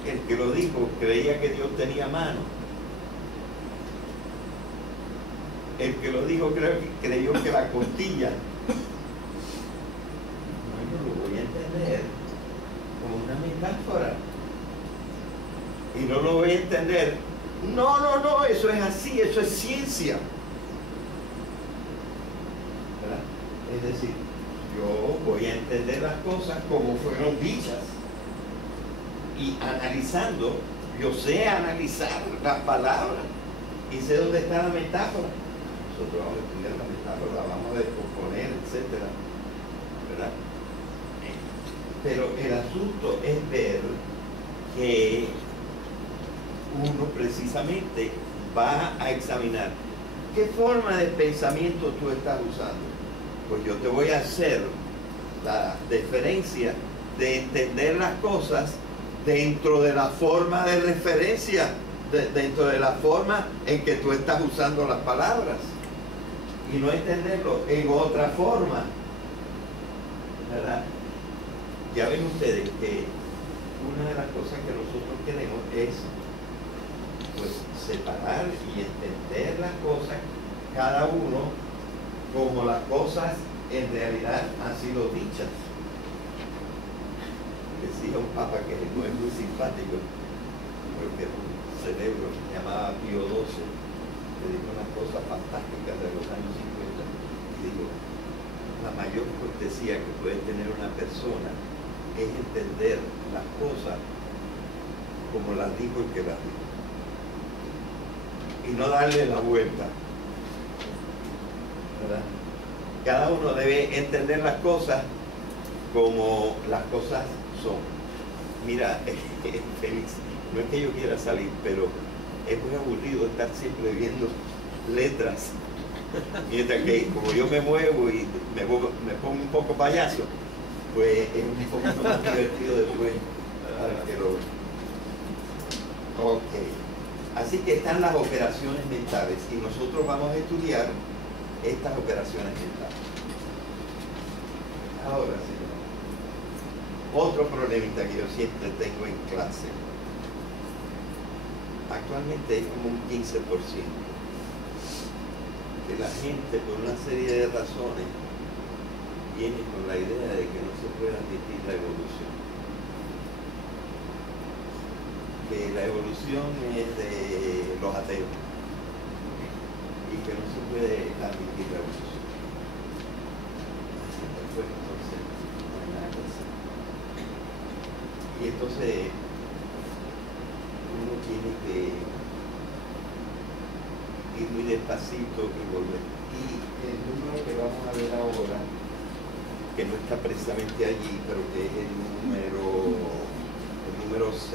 El que lo dijo creía que Dios tenía mano. El que lo dijo creyó que la costilla. No, yo lo voy a entender como una metáfora. Y no lo voy a entender. No, eso es así, eso es ciencia. ¿Verdad? Es decir, yo voy a entender las cosas como fueron dichas. Y analizando, yo sé analizar las palabras y sé dónde está la metáfora. Nosotros vamos a estudiar la metáfora, la vamos a descomponer, etc. ¿Verdad? Pero el asunto es ver que uno precisamente va a examinar qué forma de pensamiento tú estás usando. Pues yo te voy a hacer la diferencia de entender las cosas dentro de la forma de referencia, dentro de la forma en que tú estás usando las palabras, y no entenderlo en otra forma, ¿verdad? Ya ven ustedes que una de las cosas que nosotros queremos es pues separar y entender las cosas, cada uno como las cosas en realidad han sido dichas. Decía un papa que no es muy simpático, porque un cerebro llamaba Pío XII, que dijo unas cosas fantásticas de los años 50, y dijo, la mayor cortesía que puede tener una persona es entender las cosas como las dijo el que las dijo. Y no darle la vuelta, ¿verdad? Cada uno debe entender las cosas como las cosas son. Mira, Félix, no es que yo quiera salir, pero es muy aburrido estar siempre viendo letras. Mientras que como yo me muevo y me pongo un poco payaso, pues es un poquito más divertido después para que lo... Ok. Así que están las operaciones mentales y nosotros vamos a estudiar estas operaciones mentales. Ahora, señor, otro problemita que yo siempre tengo en clase. Actualmente es como un 15% que la gente, por una serie de razones, viene con la idea de que no se puede admitir la evolución. Que la evolución es de los ateos y que no se puede admitir la evolución. Pues entonces no hay nada que hacer. Y entonces uno tiene que ir muy despacito y volver. Y el número que vamos a ver ahora, que no está precisamente allí, pero que es el número 6,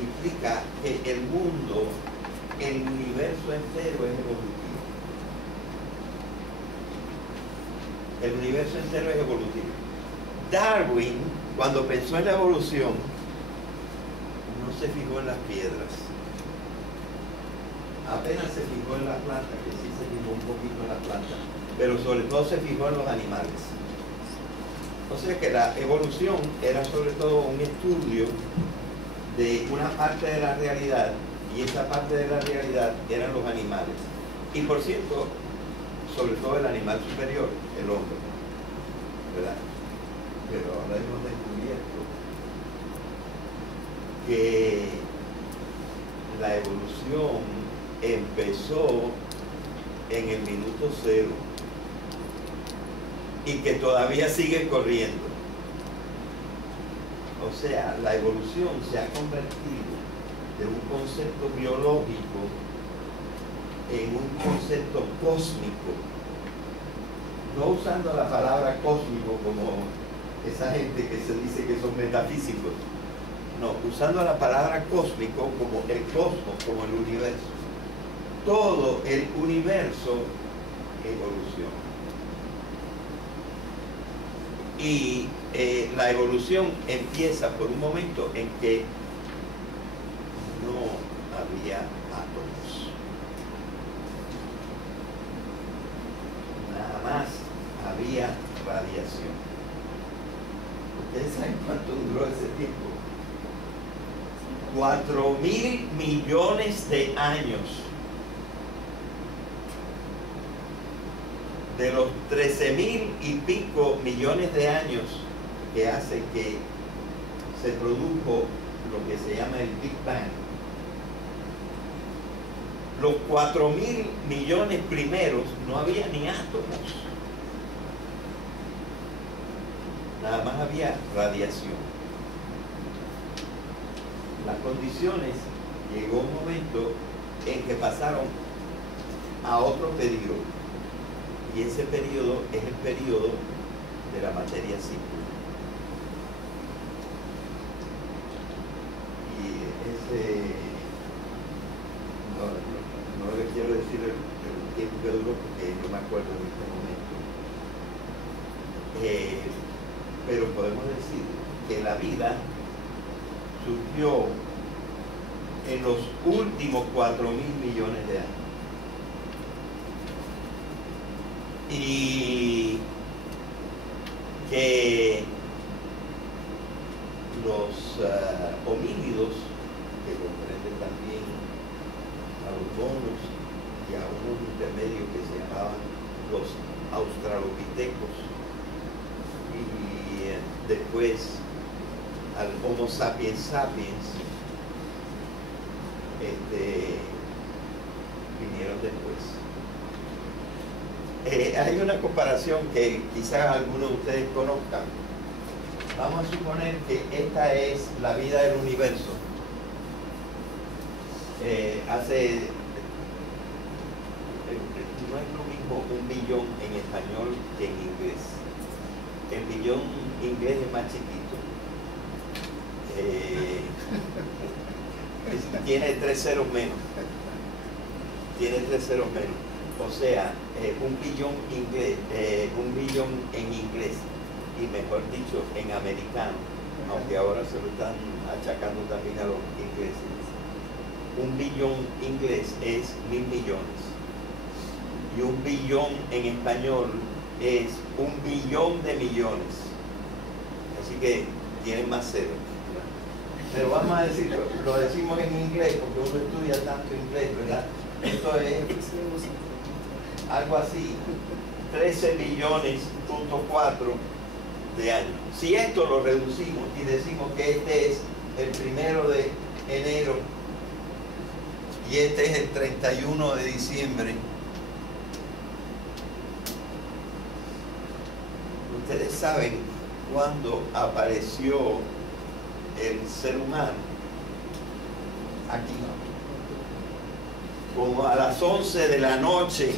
implica que el mundo, el universo entero es evolutivo. El universo entero es evolutivo. Darwin, cuando pensó en la evolución, no se fijó en las piedras. Apenas se fijó en las plantas, que sí se fijó un poquito en las plantas, pero sobre todo se fijó en los animales. O sea que la evolución era sobre todo un estudio de una parte de la realidad, y esa parte de la realidad eran los animales. Y por cierto, sobre todo el animal superior, el hombre, ¿verdad? Pero ahora hemos descubierto que la evolución empezó en el minuto cero y que todavía sigue corriendo. O sea, la evolución se ha convertido de un concepto biológico en un concepto cósmico, no usando la palabra cósmico como esa gente que se dice que son metafísicos, no, usando la palabra cósmico como el cosmos, como el universo. Todo el universo evoluciona. Y la evolución empieza por un momento en que no había átomos. Nada más había radiación. ¿Ustedes saben cuánto duró ese tiempo? 4.000 millones de años. De los 13.000 y pico millones de años que hace que se produjo lo que se llama el Big Bang, los 4.000 millones primeros no había ni átomos, nada más había radiación. Las condiciones, llegó un momento en que pasaron a otro periodo. Y ese periodo es el periodo de la materia simple. Y ese, no le quiero decir el tiempo que duró porque no me acuerdo en este momento. Pero podemos decir que la vida surgió en los últimos 4.000 millones de años. Y que los homínidos, que comprenden también a los monos y a unos intermedios que se llamaban los australopitecos, y después al Homo sapiens sapiens, vinieron después. Hay una comparación que quizás algunos de ustedes conozcan. Vamos a suponer que esta es la vida del universo. No es lo mismo un billón en español que en inglés. El billón inglés es más chiquito. Tiene 3 ceros menos. Tiene 3 ceros menos. O sea, un billón en inglés, y mejor dicho, en americano, aunque ahora se lo están achacando también a los ingleses. Un billón inglés es 1.000 millones. Y un billón en español es 1 billón de millones. Así que tienen más ceros. Pero vamos a decirlo, lo decimos en inglés porque uno estudia tanto inglés, ¿verdad? Esto es algo así, 13 billones, punto 4 de años. Si esto lo reducimos y decimos que este es el 1 de enero y este es el 31 de diciembre, ustedes saben cuándo apareció el ser humano aquí, como a las 11 de la noche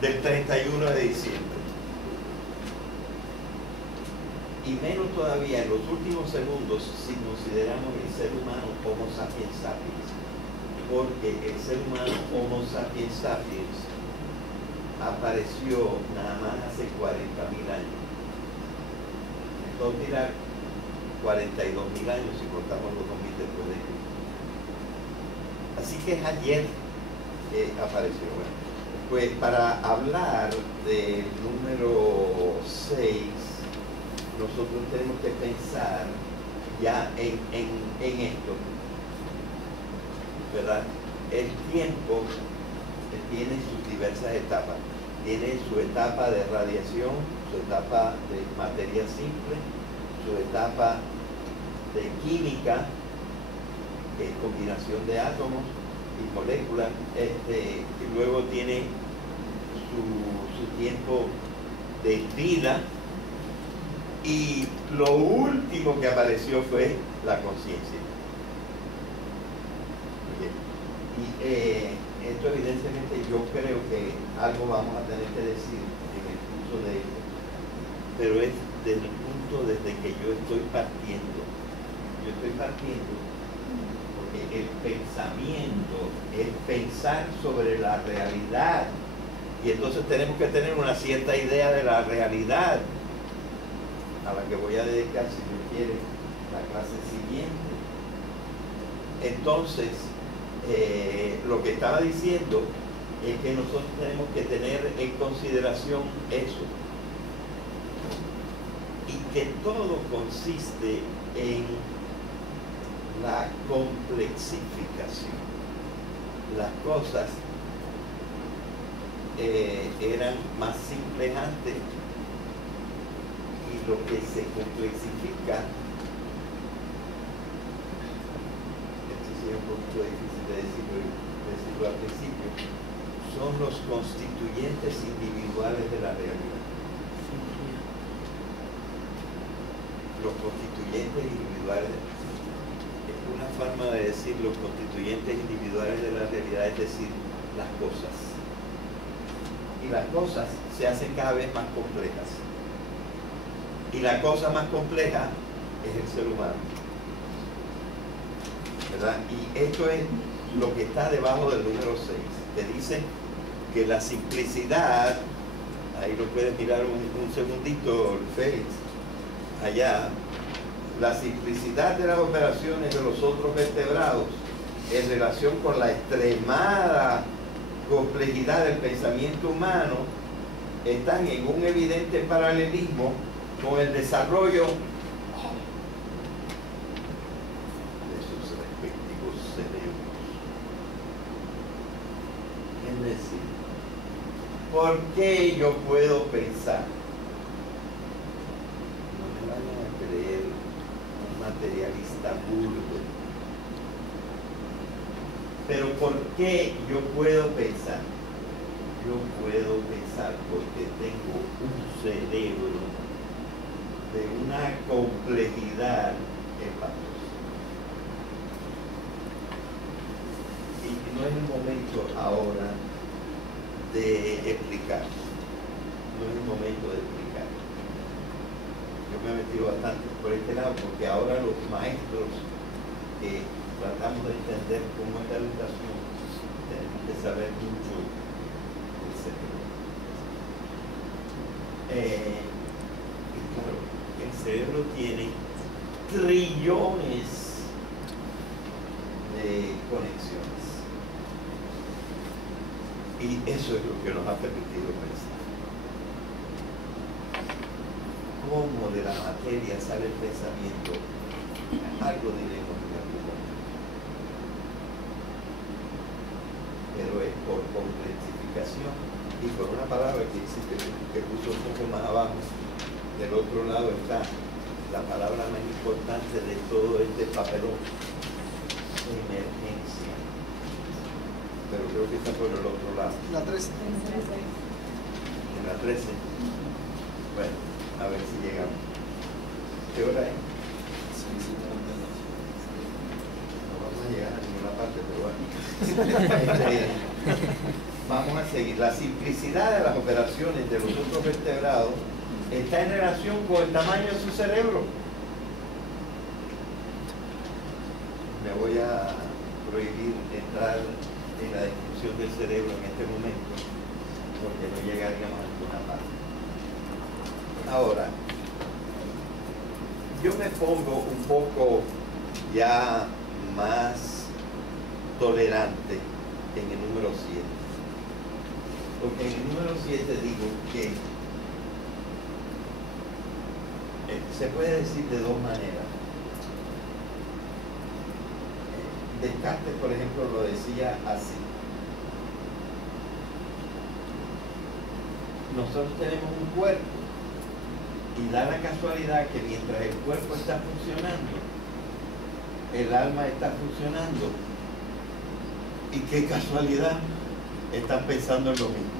del 31 de diciembre. Y menos todavía en los últimos segundos si consideramos el ser humano Homo sapiens sapiens, porque el ser humano Homo sapiens sapiens apareció nada más hace 40.000 años. Entonces, mira, 42.000 años si contamos los 2000 después de Cristo. Así que es ayer que apareció. Bueno, pues para hablar del número 6, nosotros tenemos que pensar ya en esto, ¿verdad? El tiempo tiene sus diversas etapas. Tiene su etapa de radiación, su etapa de materia simple, su etapa de química, combinación de átomos y moléculas, y luego tiene su tiempo de vida, y lo último que apareció fue la conciencia. Y esto evidentemente yo creo que algo vamos a tener que decir en el curso de esto, pero es desde el punto desde que yo estoy partiendo. Yo estoy partiendo porque el pensamiento es pensar sobre la realidad, y entonces tenemos que tener una cierta idea de la realidad, a la que voy a dedicar, si Dios quiere, la clase siguiente. Entonces, lo que estaba diciendo es que nosotros tenemos que tener en consideración eso, y que todo consiste en la complexificación. Las cosas eran más simples antes, y lo que se complexifica, esto sí es un poquito difícil de decirlo al principio, son los constituyentes individuales de la realidad. Los constituyentes individuales, es una forma de decir los constituyentes individuales de la realidad, es decir, las cosas. Y las cosas se hacen cada vez más complejas. Y la cosa más compleja es el ser humano, ¿verdad? Y esto es lo que está debajo del número 6, que dice que la simplicidad, ahí lo puedes mirar un segundito, Félix, allá, la simplicidad de las operaciones de los otros vertebrados en relación con la extremada complejidad del pensamiento humano están en un evidente paralelismo con el desarrollo de sus respectivos cerebros. Es decir, ¿por qué yo puedo pensar? No me vayan a creer un materialista burdo, pero ¿por qué yo puedo pensar? Yo puedo pensar porque tengo un cerebro de una complejidad espantosa. Y no es el momento ahora de explicar. No es el momento de explicar. Yo me he metido bastante por este lado porque ahora los maestros que tratamos de entender cómo es la educación tenemos que saber mucho del cerebro. Y claro, el cerebro tiene trillones de conexiones. Y eso es lo que nos ha permitido pensar. Cómo de la materia sale el pensamiento, algo diremos en algún momento. Pero es por complexificación y por una palabra que existe, que puso un poco más abajo. Del otro lado está la palabra más importante de todo este papelón: emergencia. Pero creo que está por el otro lado. La 13. En la 13. Bueno, a ver si llegamos. ¿Qué hora es? No vamos a llegar a ninguna parte, pero bueno. Vamos a seguir. La simplicidad de las operaciones de los otros vertebrados está en relación con el tamaño de su cerebro. Me voy a prohibir entrar en la descripción del cerebro en este momento, porque no llegaríamos a ninguna parte. Ahora, yo me pongo un poco ya más tolerante en el número 7. Porque en el número 7 digo que se puede decir de dos maneras. Descartes, por ejemplo, lo decía así: nosotros tenemos un cuerpo y da la casualidad que mientras el cuerpo está funcionando, el alma está funcionando, y qué casualidad, están pensando en lo mismo.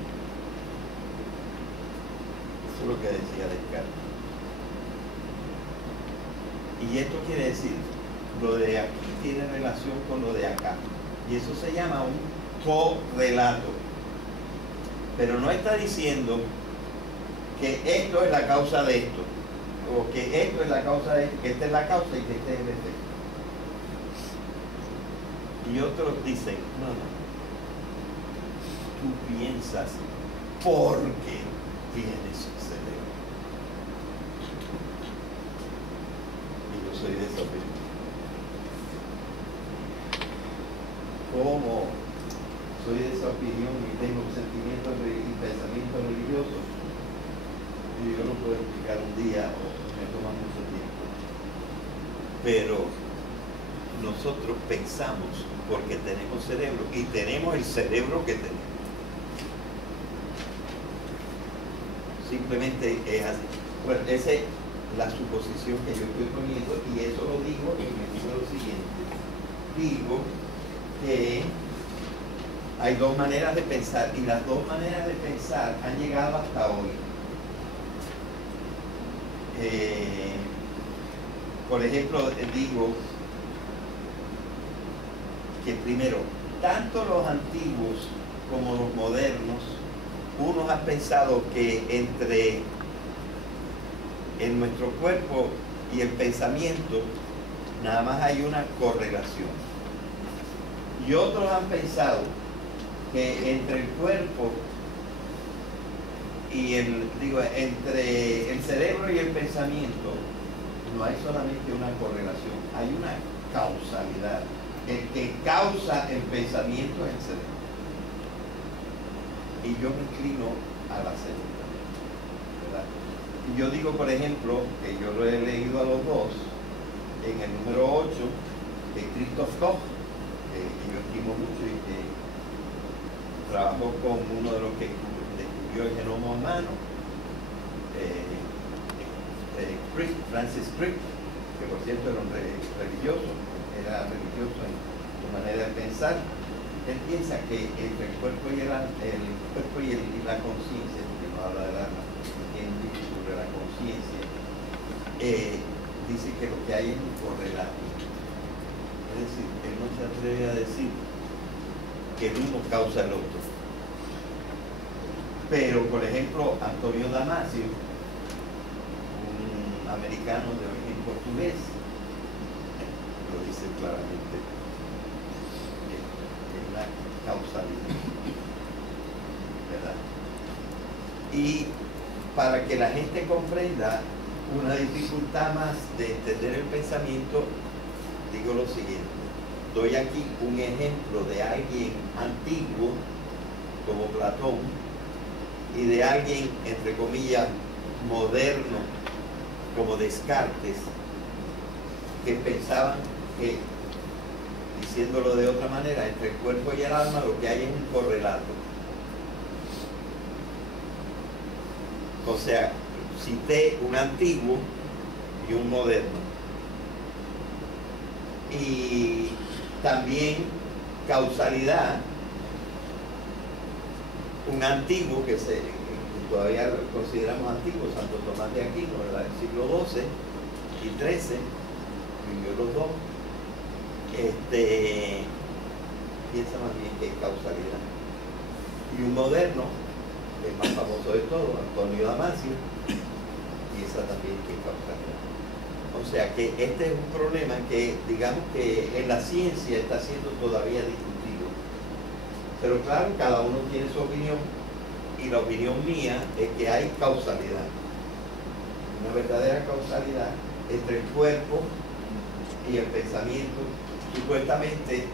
Eso es lo que decía Descartes. Y esto quiere decir, lo de aquí tiene relación con lo de acá, y eso se llama un correlato. Pero no está diciendo que esto es la causa de esto, o que esto es la causa de esto, que esta es la causa y que este es el efecto. Y otros dicen, no, tú piensas porque tienes un cerebro. Y yo soy de esa opinión. Como soy de esa opinión y tengo sentimientos y pensamientos religiosos, y yo no puedo explicar un día o me toma mucho tiempo. Pero nosotros pensamos porque tenemos cerebro y tenemos el cerebro que tenemos. Simplemente es así. Bueno, esa es la suposición que yo estoy poniendo y eso lo digo en el número siguiente. Digo que hay dos maneras de pensar y las dos maneras de pensar han llegado hasta hoy. Por ejemplo, digo que primero, tanto los antiguos como los modernos, unos han pensado que en nuestro cuerpo y el pensamiento nada más hay una correlación. Y otros han pensado que entre el cuerpo y entre el cerebro y el pensamiento no hay solamente una correlación, hay una causalidad. El que causa el pensamiento es el cerebro. Y yo me inclino a la segunda, ¿verdad? Y yo digo, por ejemplo, que yo lo he leído a los dos, en el número 8, de Christoph Koch, que yo estimo mucho y que trabajó con uno de los que descubrió el genoma humano, Francis Crick, que por cierto era un religioso, era religioso en su manera de pensar. Él piensa que entre el cuerpo y la conciencia, porque no habla del alma, tiene sobre la conciencia, dice que lo que hay es un correlato. Es decir, él no se atreve a decir que el uno causa el otro. Pero, por ejemplo, Antonio Damasio, un americano de origen portugués, lo dice claramente, es una causalidad, ¿verdad? Y para que la gente comprenda una dificultad más de entender el pensamiento, digo lo siguiente. Doy aquí un ejemplo de alguien antiguo, como Platón, y de alguien, entre comillas, moderno, como Descartes, que pensaban que, diciéndolo de otra manera, entre el cuerpo y el alma lo que hay es un correlato. O sea, cité un antiguo y un moderno. Y también causalidad, un antiguo que todavía lo consideramos antiguo, Santo Tomás de Aquino, ¿verdad? Del siglo XII y XIII, vivió los dos. Piensa más bien que es causalidad. Y un moderno, el más famoso de todos, Antonio Damasio, piensa también que es causalidad. O sea que este es un problema que, digamos que en la ciencia está siendo todavía discutido. Pero claro, cada uno tiene su opinión, y la opinión mía es que hay causalidad. Una verdadera causalidad entre el cuerpo y el pensamiento, supuestamente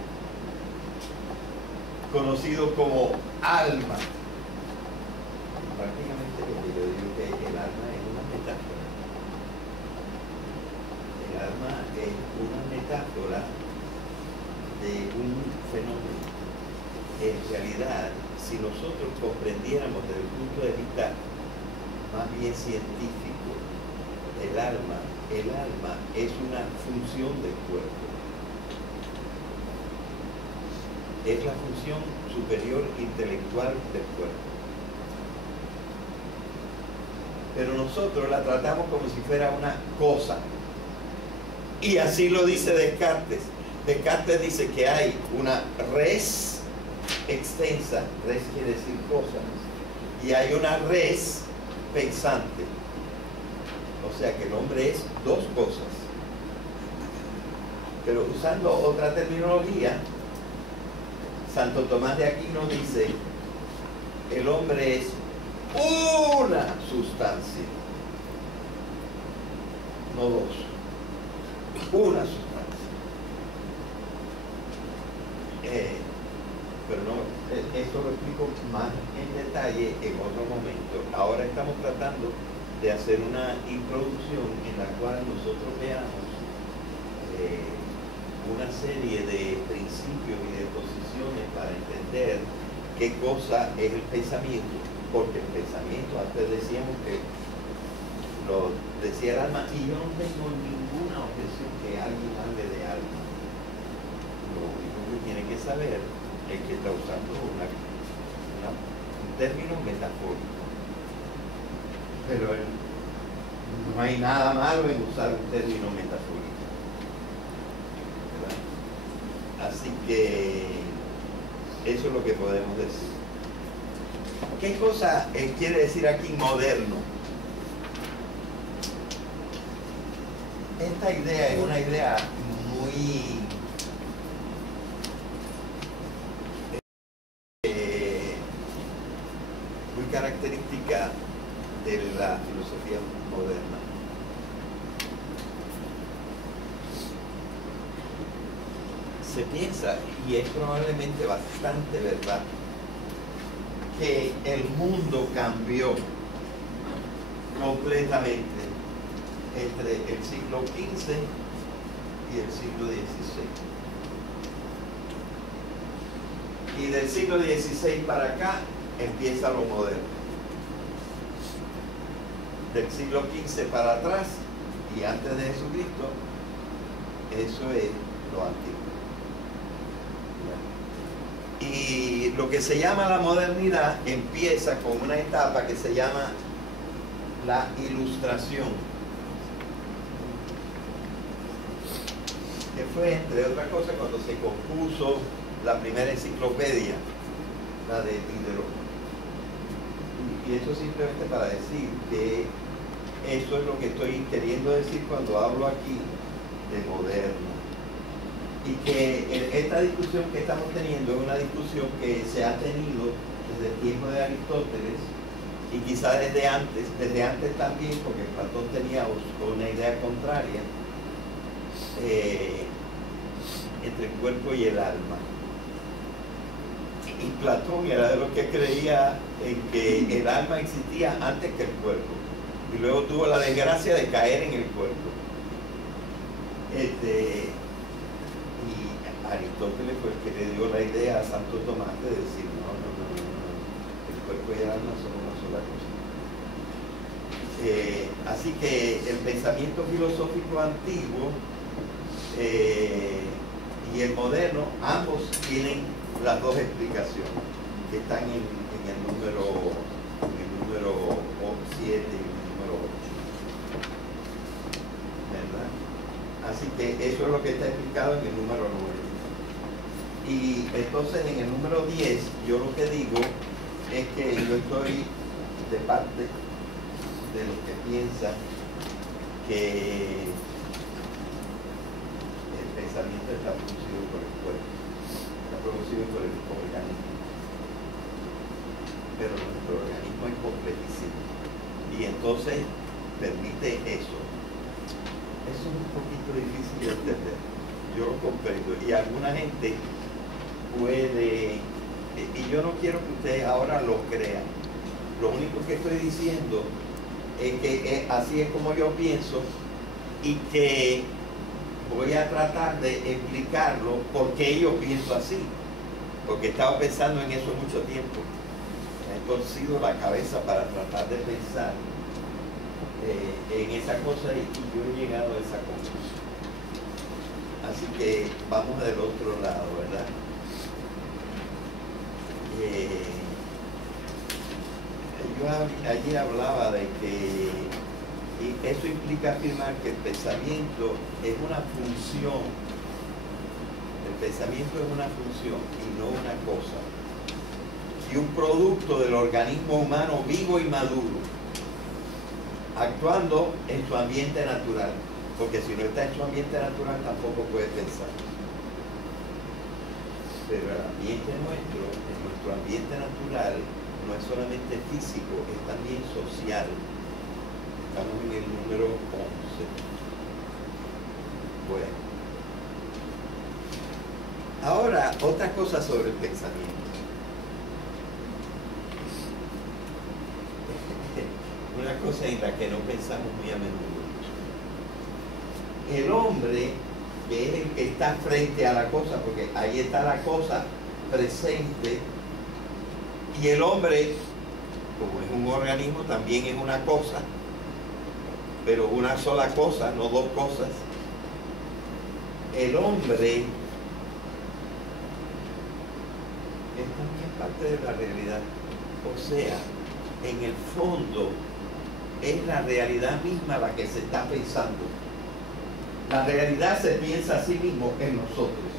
conocido como alma. Prácticamente lo que yo digo que el alma es una metáfora. El alma es una metáfora de un fenómeno. En realidad, si nosotros comprendiéramos desde el punto de vista más bien científico, el alma es una función del cuerpo. Es la función superior intelectual del cuerpo. Pero nosotros la tratamos como si fuera una cosa. Y así lo dice Descartes. Descartes dice que hay una res extensa, res quiere decir cosas, y hay una res pensante. O sea que el hombre es dos cosas. Pero usando otra terminología, Santo Tomás de Aquino dice, el hombre es una sustancia, no dos, una sustancia. Pero no, esto lo explico más en detalle en otro momento. Ahora estamos tratando de hacer una introducción en la cual nosotros veamos una serie de principios y de posiciones para entender qué cosa es el pensamiento, porque el pensamiento, antes decíamos que lo decía el alma, y yo no tengo ninguna objeción que alguien hable de alma. Lo único que tiene que saber es que está usando un término metafórico. Pero no hay nada malo en usar un término metafórico, ¿verdad? Así que eso es lo que podemos decir. ¿Qué cosa quiere decir aquí moderno? Esta idea es una idea muy característica de la filosofía moderna. Se piensa, y es probablemente bastante verdad, que el mundo cambió completamente entre el siglo XV y el siglo XVI. Y del siglo XVI para acá empieza lo moderno. Del siglo XV para atrás y antes de Jesucristo, eso es lo antiguo. Y lo que se llama la modernidad empieza con una etapa que se llama la Ilustración. que fue, entre otras cosas, cuando se compuso la primera enciclopedia, la de Diderot. Y eso simplemente para decir que eso es lo que estoy queriendo decir cuando hablo aquí de moderno. Y que esta discusión que estamos teniendo es una discusión que se ha tenido desde el tiempo de Aristóteles y quizá desde antes también, porque Platón tenía una idea contraria entre el cuerpo y el alma. Y Platón era de los que creía en que el alma existía antes que el cuerpo y luego tuvo la desgracia de caer en el cuerpo. Y Aristóteles fue el que le dio la idea a Santo Tomás de decir no, el cuerpo y el alma son una sola cosa. Así que el pensamiento filosófico antiguo y el moderno, ambos tienen las dos explicaciones que están en el número 7 y el número 8, ¿verdad? Así que eso es lo que está explicado en el número 9. Y entonces en el número 10 yo lo que digo es que yo estoy de parte de los que piensan que el pensamiento está producido por el cuerpo, está producido por el organismo, pero nuestro organismo es completísimo y entonces permite eso. Eso es un poquito difícil de entender, yo lo comprendo y alguna gente puede, y yo no quiero que ustedes ahora lo crean, lo único que estoy diciendo es que así es como yo pienso y que voy a tratar de explicarlo porque yo pienso así, porque he estado pensando en eso mucho tiempo, he torcido la cabeza para tratar de pensar en esa cosa y yo he llegado a esa conclusión. Así que vamos del otro lado, ¿verdad? Yo allí hablaba de que y eso implica afirmar que el pensamiento es una función. El pensamiento es una función y no una cosa. Y un producto del organismo humano vivo y maduro, actuando en su ambiente natural. Porque si no está en su ambiente natural tampoco puede pensar. Pero el ambiente nuestro, en nuestro ambiente natural, no es solamente físico, es también social. Estamos en el número 11. Bueno. Ahora, otra cosa sobre el pensamiento. Una cosa en la que no pensamos muy a menudo. El hombre, que es el que está frente a la cosa, porque ahí está la cosa presente, y el hombre, como es un organismo, también es una cosa, pero una sola cosa, no dos cosas. El hombre es también parte de la realidad. O sea, en el fondo, es la realidad misma la que se está pensando. La realidad se piensa a sí mismo en nosotros.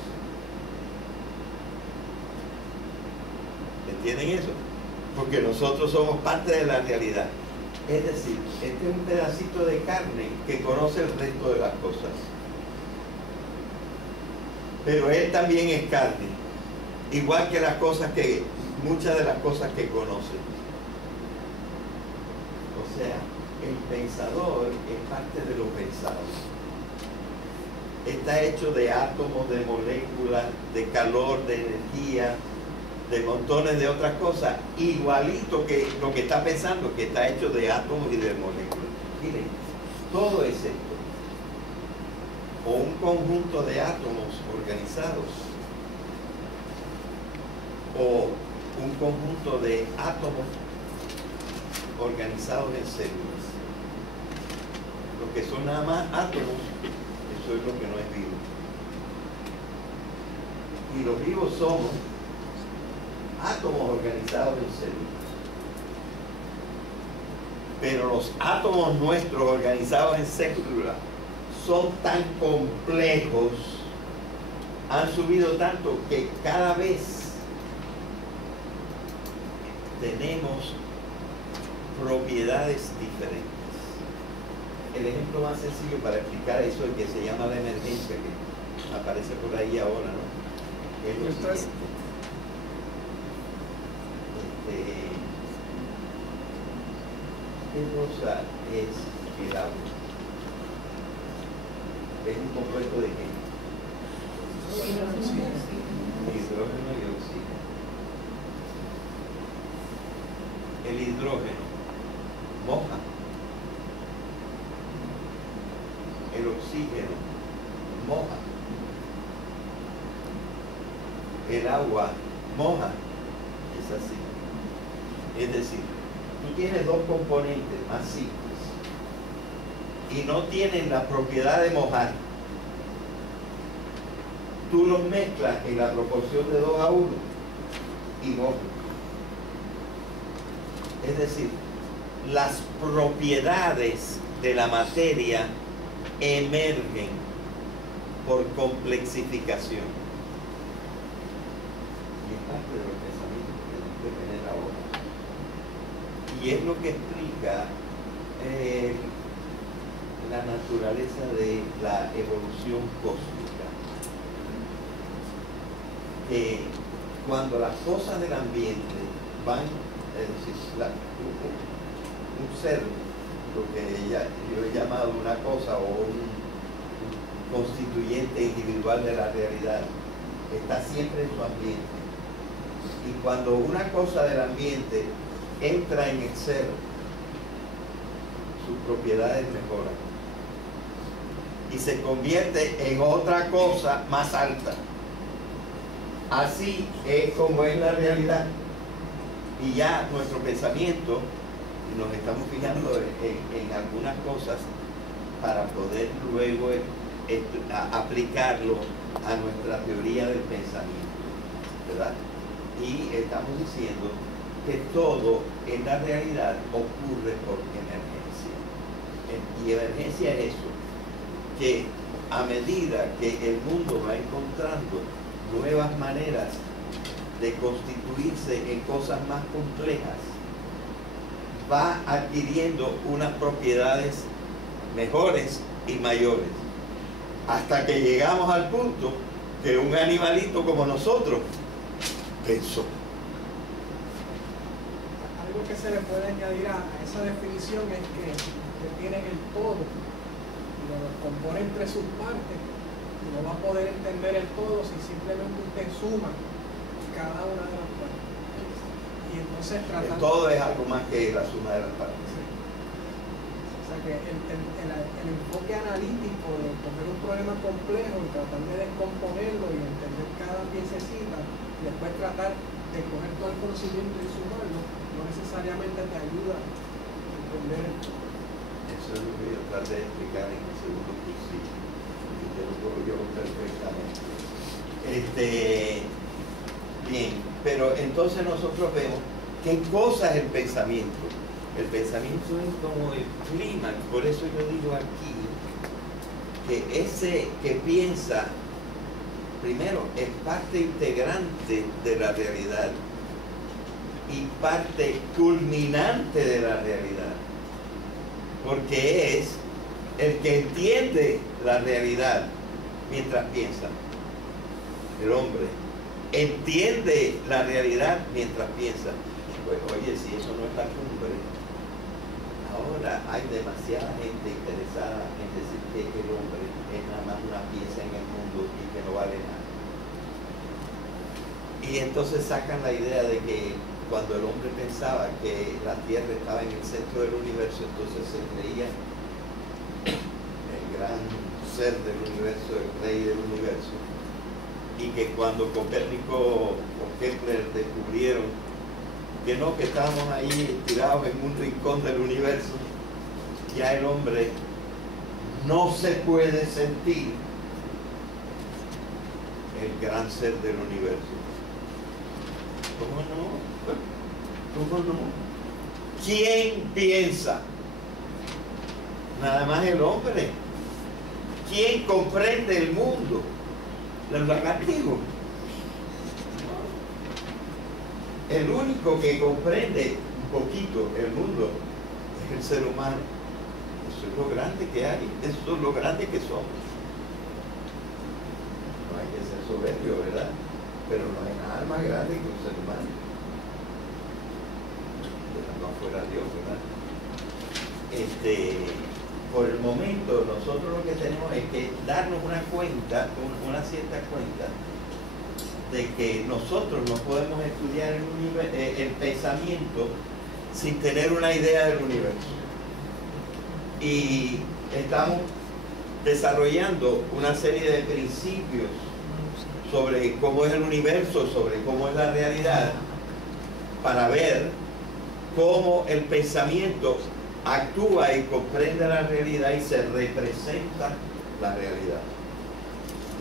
¿Entienden eso? Porque nosotros somos parte de la realidad. Es decir, este es un pedacito de carne que conoce el resto de las cosas. Pero él también es carne. Igual que las cosas que, muchas de las cosas que conoce. O sea, el pensador es parte de lo pensado. Está hecho de átomos, de moléculas, de calor, de energía, de montones de otras cosas, igualito que lo que está pensando, que está hecho de átomos y de moléculas. Miren, todo es esto. O un conjunto de átomos organizados, o un conjunto de átomos organizados en células. Lo que son nada más átomos, eso es lo que no es vivo. Y los vivos somos átomos organizados en células. Pero los átomos nuestros organizados en células son tan complejos han subido tanto que cada vez tenemos propiedades diferentes. El ejemplo más sencillo para explicar eso es que se llama la emergencia, que aparece por ahí ahora, ¿no? Es lo siguiente. ¿Qué cosa es el agua? Es un compuesto de qué? Hidrógeno y oxígeno. El hidrógeno moja. El oxígeno moja. El agua moja. Es así. Es decir, tú tienes dos componentes más simples y no tienen la propiedad de mojar. Tú los mezclas en la proporción de 2 a 1 y mojan. Es decir, las propiedades de la materia emergen por complexificación. Y es parte de los pensamientos que tenemos que tener ahora. Y es lo que explica la naturaleza de la evolución cósmica. Que cuando las cosas del ambiente van, es decir, un ser, lo que yo he llamado una cosa o un constituyente individual de la realidad, está siempre en su ambiente. Y cuando una cosa del ambiente entra en el ser, sus propiedades mejoran y se convierte en otra cosa más alta. Así es como es la realidad. Y ya nuestro pensamiento, nos estamos fijando en algunas cosas para poder luego aplicarlo a nuestra teoría del pensamiento, ¿verdad? Y estamos diciendo que todo en la realidad ocurre por emergencia. Y emergencia es eso, que a medida que el mundo va encontrando nuevas maneras de constituirse en cosas más complejas, va adquiriendo unas propiedades mejores y mayores, hasta que llegamos al punto que un animalito como nosotros pensó. Algo que se le puede añadir a esa definición es que usted tiene el todo y lo compone entre sus partes y no va a poder entender el todo si simplemente usted suma cada una de las partes. Y entonces El todo es algo más que la suma de las partes. O sea que el enfoque analítico de coger un problema complejo y tratar de descomponerlo y entender cada piececita y después tratar de coger todo el conocimiento y sumarlo, no necesariamente te ayuda a entender. Eso es lo que yo traté de explicar en el segundo cursillo, que te lo puedo yo perfectamente. Bien, pero entonces nosotros vemos qué cosa es el pensamiento. El pensamiento es como el clímax, por eso yo digo aquí que ese que piensa, primero, es parte integrante de la realidad y parte culminante de la realidad, porque es el que entiende la realidad mientras piensa. El hombre entiende la realidad mientras piensa. Pues oye, si eso no es la cumbre, ahora hay demasiada gente interesada en decir que el hombre es nada más una pieza en el mundo y que no vale nada. Y entonces sacan la idea de que cuando el hombre pensaba que la Tierra estaba en el centro del universo, entonces se creía el gran ser del universo, el rey del universo. Y que cuando Copérnico o Kepler descubrieron que no, que estábamos ahí tirados en un rincón del universo, ya el hombre no se puede sentir el gran ser del universo. ¿Cómo no? ¿Cómo no? ¿Quién piensa? Nada más el hombre. ¿Quién comprende el mundo? los lagartijos. El único que comprende un poquito el mundo es el ser humano. Eso es lo grande que hay, eso es lo grande que somos. No hay que ser soberbio, ¿verdad? Pero no hay nada más grande que un ser humano. Dejando afuera a Dios, ¿verdad? Por el momento, nosotros lo que tenemos es que darnos una cuenta, una cierta cuenta, de que nosotros no podemos estudiar el pensamiento sin tener una idea del universo. Y estamos desarrollando una serie de principios sobre cómo es el universo, sobre cómo es la realidad, para ver cómo el pensamiento actúa y comprende la realidad y se representa la realidad,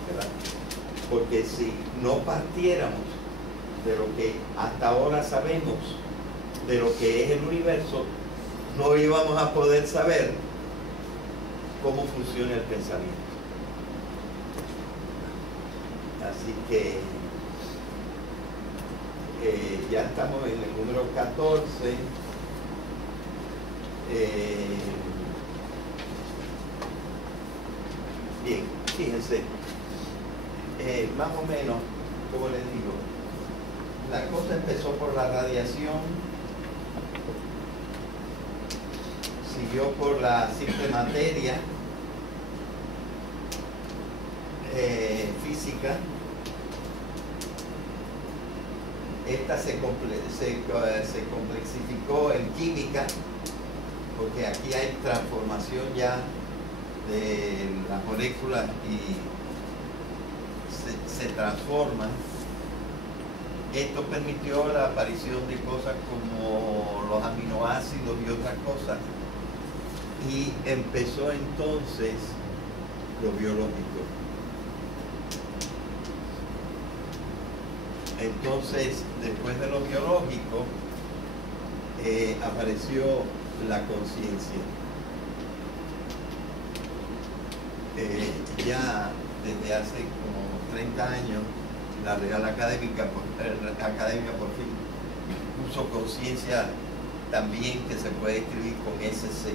¿verdad? Porque si no partiéramos de lo que hasta ahora sabemos de lo que es el universo, no íbamos a poder saber cómo funciona el pensamiento. Así que ya estamos en el número 14. Bien, fíjense, más o menos, como les digo, la cosa empezó por la radiación, siguió por la simple materia física. Esta se complexificó en química, porque aquí hay transformación ya de las moléculas y se transforman. Esto permitió la aparición de cosas como los aminoácidos y otras cosas, y empezó entonces lo biológico. Entonces, después de lo biológico, apareció la conciencia. Ya desde hace como 30 años, la Real Academia por fin puso conciencia también, que se puede escribir con SC.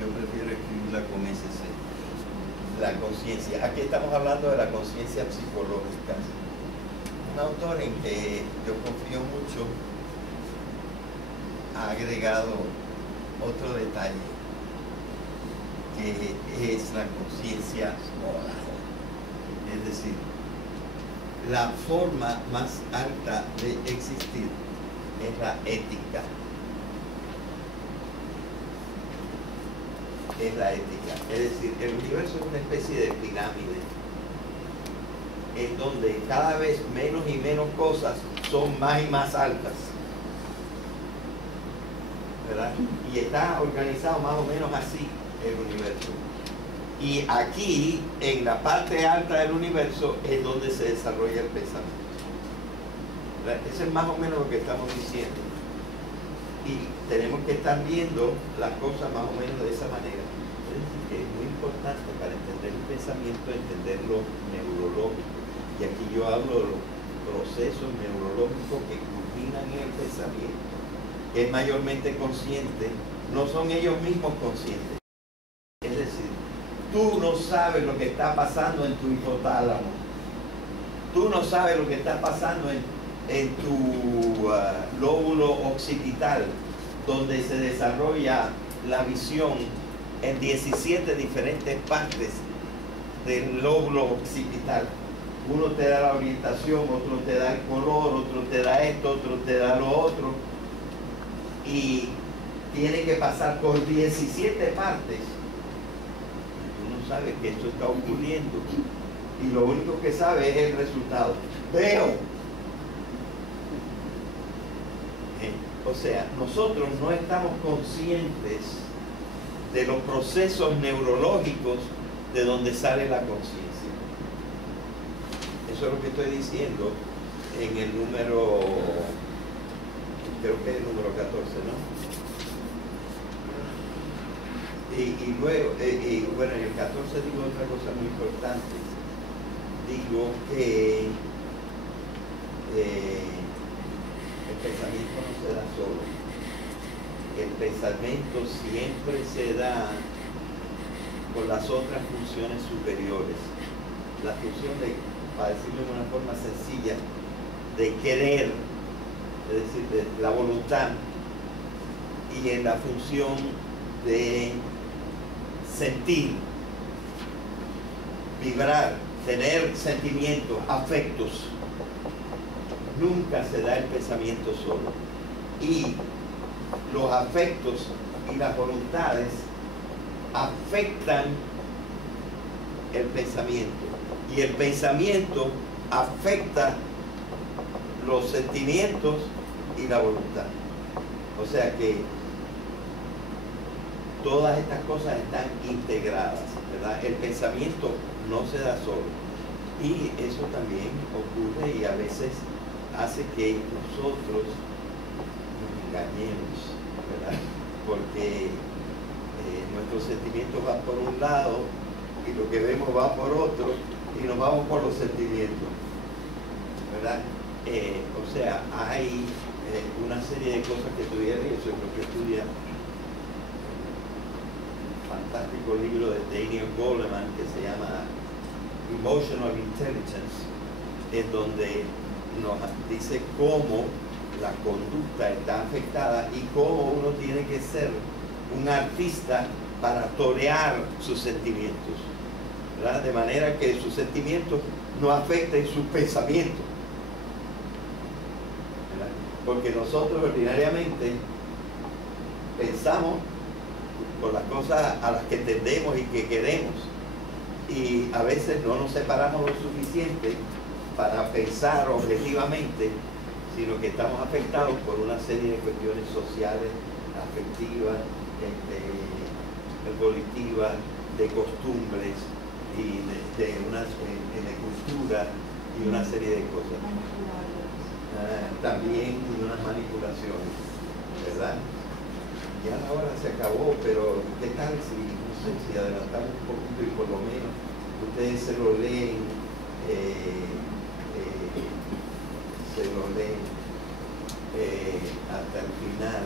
Yo prefiero escribirla con SC. La conciencia. Aquí estamos hablando de la conciencia psicológica. Un autor en que yo confío mucho ha agregado otro detalle, que es la conciencia moral. Es decir, la forma más alta de existir es la ética. Es la ética. Es decir, el universo es una especie de pirámide, en donde cada vez menos y menos cosas son más y más altas, ¿verdad? Y está organizado más o menos así el universo. Y aquí, en la parte alta del universo, es donde se desarrolla el pensamiento, ¿verdad? Eso es más o menos lo que estamos diciendo. Y tenemos que estar viendo las cosas más o menos de esa manera. Es decir, que es muy importante para entender el pensamiento, entender lo neurológico. Y aquí yo hablo de los procesos neurológicos que culminan en el pensamiento, que es mayormente consciente, no son ellos mismos conscientes. Es decir, tú no sabes lo que está pasando en tu hipotálamo, tú no sabes lo que está pasando en tu lóbulo occipital, donde se desarrolla la visión en 17 diferentes partes del lóbulo occipital. Uno te da la orientación, otro te da el color, otro te da esto, otro te da lo otro. Y tiene que pasar por 17 partes. Tú no sabes que esto está ocurriendo. Y lo único que sabes es el resultado. Veo. O sea, nosotros no estamos conscientes de los procesos neurológicos de donde sale la conciencia. Eso es lo que estoy diciendo en el número, creo que es el número 14, ¿no? Y luego, bueno, en el 14 digo otra cosa muy importante. digo que el pensamiento no se da solo. El pensamiento siempre se da con las otras funciones superiores. La función de, para decirlo de una forma sencilla, de querer, es decir, de la voluntad, y en la función de sentir, vibrar, tener sentimientos, afectos. Nunca se da el pensamiento solo. Y los afectos y las voluntades afectan el pensamiento. Y el pensamiento afecta los sentimientos y la voluntad. O sea que todas estas cosas están integradas, ¿verdad? El pensamiento no se da solo. Y eso también ocurre y a veces hace que nosotros nos engañemos, ¿verdad? Porque nuestros sentimientos van por un lado y lo que vemos va por otro y nos vamos por los sentimientos, ¿verdad? O sea, hay una serie de cosas que estudiar y eso es lo que estudia fantástico libro de Daniel Goleman que se llama Emotional Intelligence, en donde nos dice cómo la conducta está afectada y cómo uno tiene que ser un artista para torear sus sentimientos, ¿verdad? De manera que sus sentimientos no afecten sus pensamientos, ¿verdad? Porque nosotros ordinariamente pensamos por las cosas a las que tendemos y que queremos, y a veces no nos separamos lo suficiente para pensar objetivamente, sino que estamos afectados por una serie de cuestiones sociales, afectivas, volitivas, de costumbres y de cultura y una serie de cosas. También unas manipulaciones, ¿verdad? Ya la hora se acabó, pero ¿qué tal si, no sé, si adelantamos un poquito y por lo menos ustedes se lo leen, hasta el final?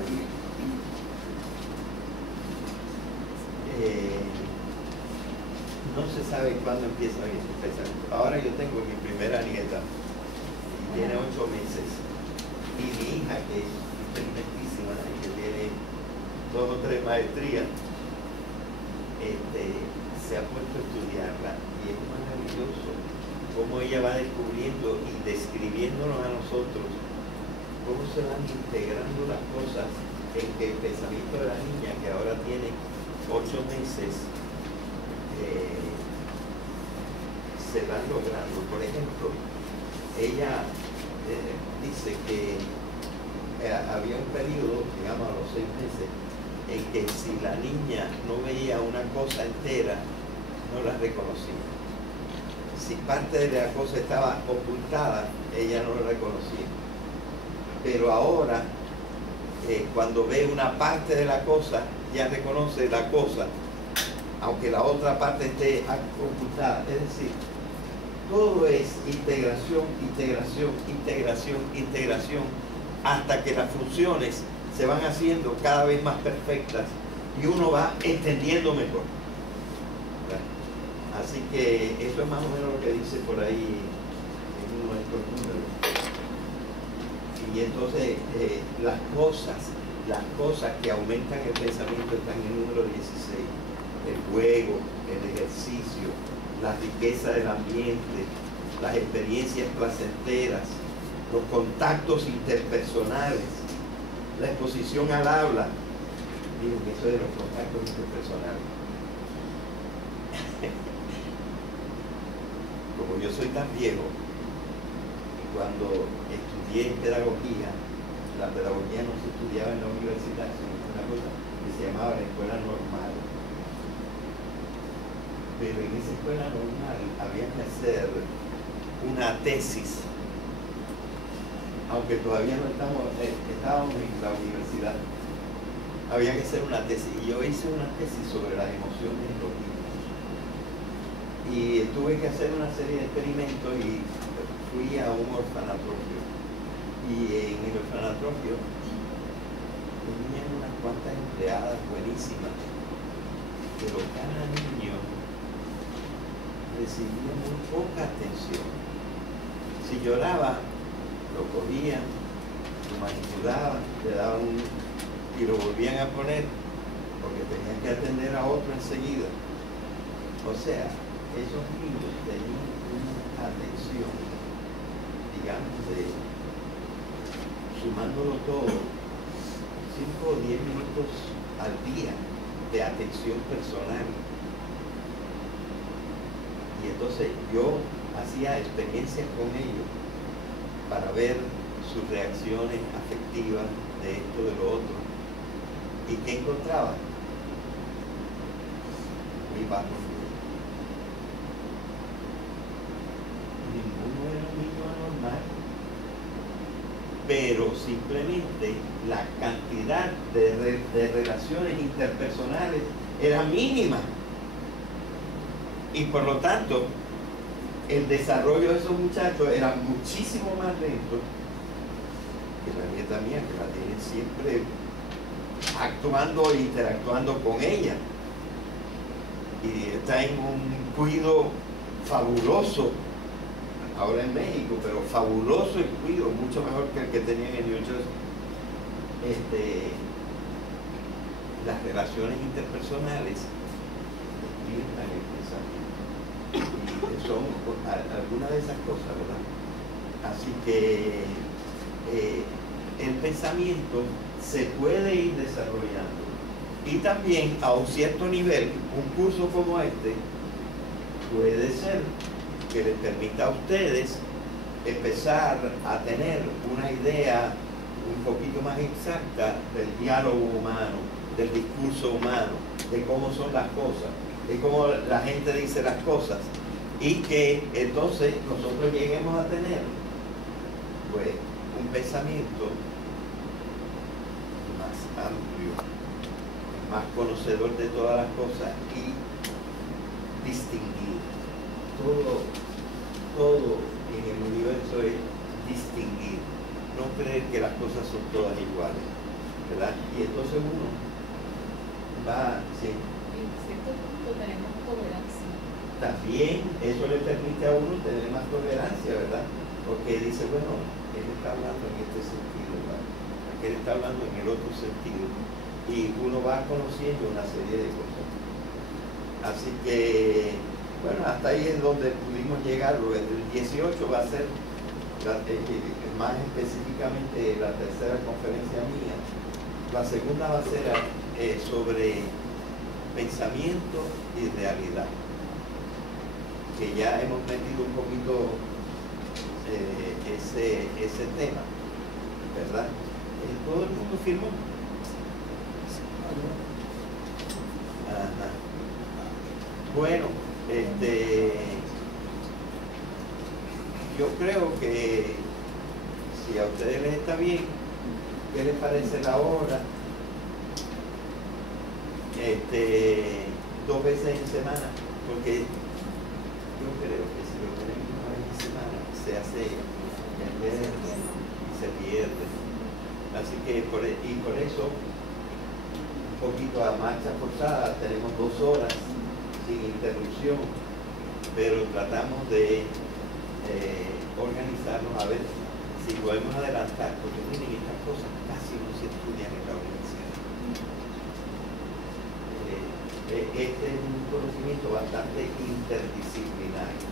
No se sabe cuándo empiezan esos pensamientos. Ahora yo tengo mi primera nieta, y tiene 8 meses, y mi hija, que es inteligentísima y que tiene 2 o 3 maestrías, se ha puesto a estudiarla, y es maravilloso cómo ella va descubriendo y describiéndonos a nosotros cómo se van integrando las cosas en que el pensamiento de la niña, que ahora tiene 8 meses, se van logrando. Por ejemplo, ella dice que había un periodo, digamos a los 6 meses, en que si la niña no veía una cosa entera, no la reconocía. Si parte de la cosa estaba ocultada, ella no la reconocía. Pero ahora, cuando ve una parte de la cosa, ya reconoce la cosa, aunque la otra parte esté ocultada. Es decir, todo es integración, integración, integración, integración, hasta que las funciones se van haciendo cada vez más perfectas y uno va entendiendo mejor, ¿verdad? Así que eso es más o menos lo que dice por ahí en uno de estos números. Y entonces las cosas que aumentan el pensamiento están en el número 16. El juego, el ejercicio, la riqueza del ambiente, las experiencias placenteras, los contactos interpersonales, la exposición al habla. Miren, eso de los contactos interpersonales. Como yo soy tan viejo, cuando estudié pedagogía, la pedagogía no se estudiaba en la universidad, sino una cosa que se llamaba la escuela normal. Pero en esa escuela normal había que hacer una tesis, aunque todavía no estábamos en la universidad. Había que hacer una tesis, y yo hice una tesis sobre las emociones en los niños. Y Y tuve que hacer una serie de experimentos y fui a un orfanatorio. Y en el orfanatorio tenían unas cuantas empleadas buenísimas, pero cada niño recibía muy poca atención. Si lloraba, lo cogían, lo manipulaban, le daban y lo volvían a poner, porque tenían que atender a otro enseguida. O sea, esos niños tenían una atención, digamos, sumándolo todo, 5 o 10 minutos al día de atención personal. Y entonces yo hacía experiencias con ellos para ver sus reacciones afectivas de esto, de lo otro. ¿Y qué encontraba? Muy bajo nivel. Ninguno era un niño anormal, pero simplemente la cantidad de relaciones interpersonales era mínima. Y por lo tanto, el desarrollo de esos muchachos era muchísimo más lento que la nieta mía, que la tiene siempre actuando e interactuando con ella. Y está en un cuidado fabuloso ahora en México, pero fabuloso el cuidado, mucho mejor que el que tenían en New Jersey. Las relaciones interpersonales despiertan el pensamiento. Y son algunas de esas cosas, ¿verdad? Así que el pensamiento se puede ir desarrollando. Y también a un cierto nivel, un curso como este puede ser que les permita a ustedes empezar a tener una idea un poquito más exacta del diálogo humano, del discurso humano, de cómo son las cosas, de cómo la gente dice las cosas, y que entonces nosotros lleguemos a tener pues un pensamiento más amplio, más conocedor de todas las cosas y distinguir. Todo en el universo es distinguir, no creer que las cosas son todas iguales, ¿verdad? Y entonces uno va, sí. En cierto punto tenemos tolerancia. También eso le permite a uno tener más tolerancia, ¿verdad? Porque dice, bueno, él está hablando en este sentido, ¿verdad? Él está hablando en el otro sentido. Y uno va conociendo una serie de cosas. Así que, bueno, hasta ahí es donde pudimos llegar. El 18 va a ser, más específicamente, la tercera conferencia mía. La segunda va a ser sobre pensamiento y realidad, que ya hemos metido un poquito ese tema, ¿verdad? Todo el mundo firmó. Ajá. Bueno, yo creo que si a ustedes les está bien, ¿qué les parece la hora? 2 veces en semana, porque yo creo que si lo tenemos una vez en semana se hace y se pierde. Así que por eso un poquito a marcha forzada, tenemos 2 horas sin interrupción, pero tratamos de organizarnos a ver si podemos adelantar, porque miren, estas cosas casi no se estudian en la universidad. Este es un conocimiento bastante interdisciplinario,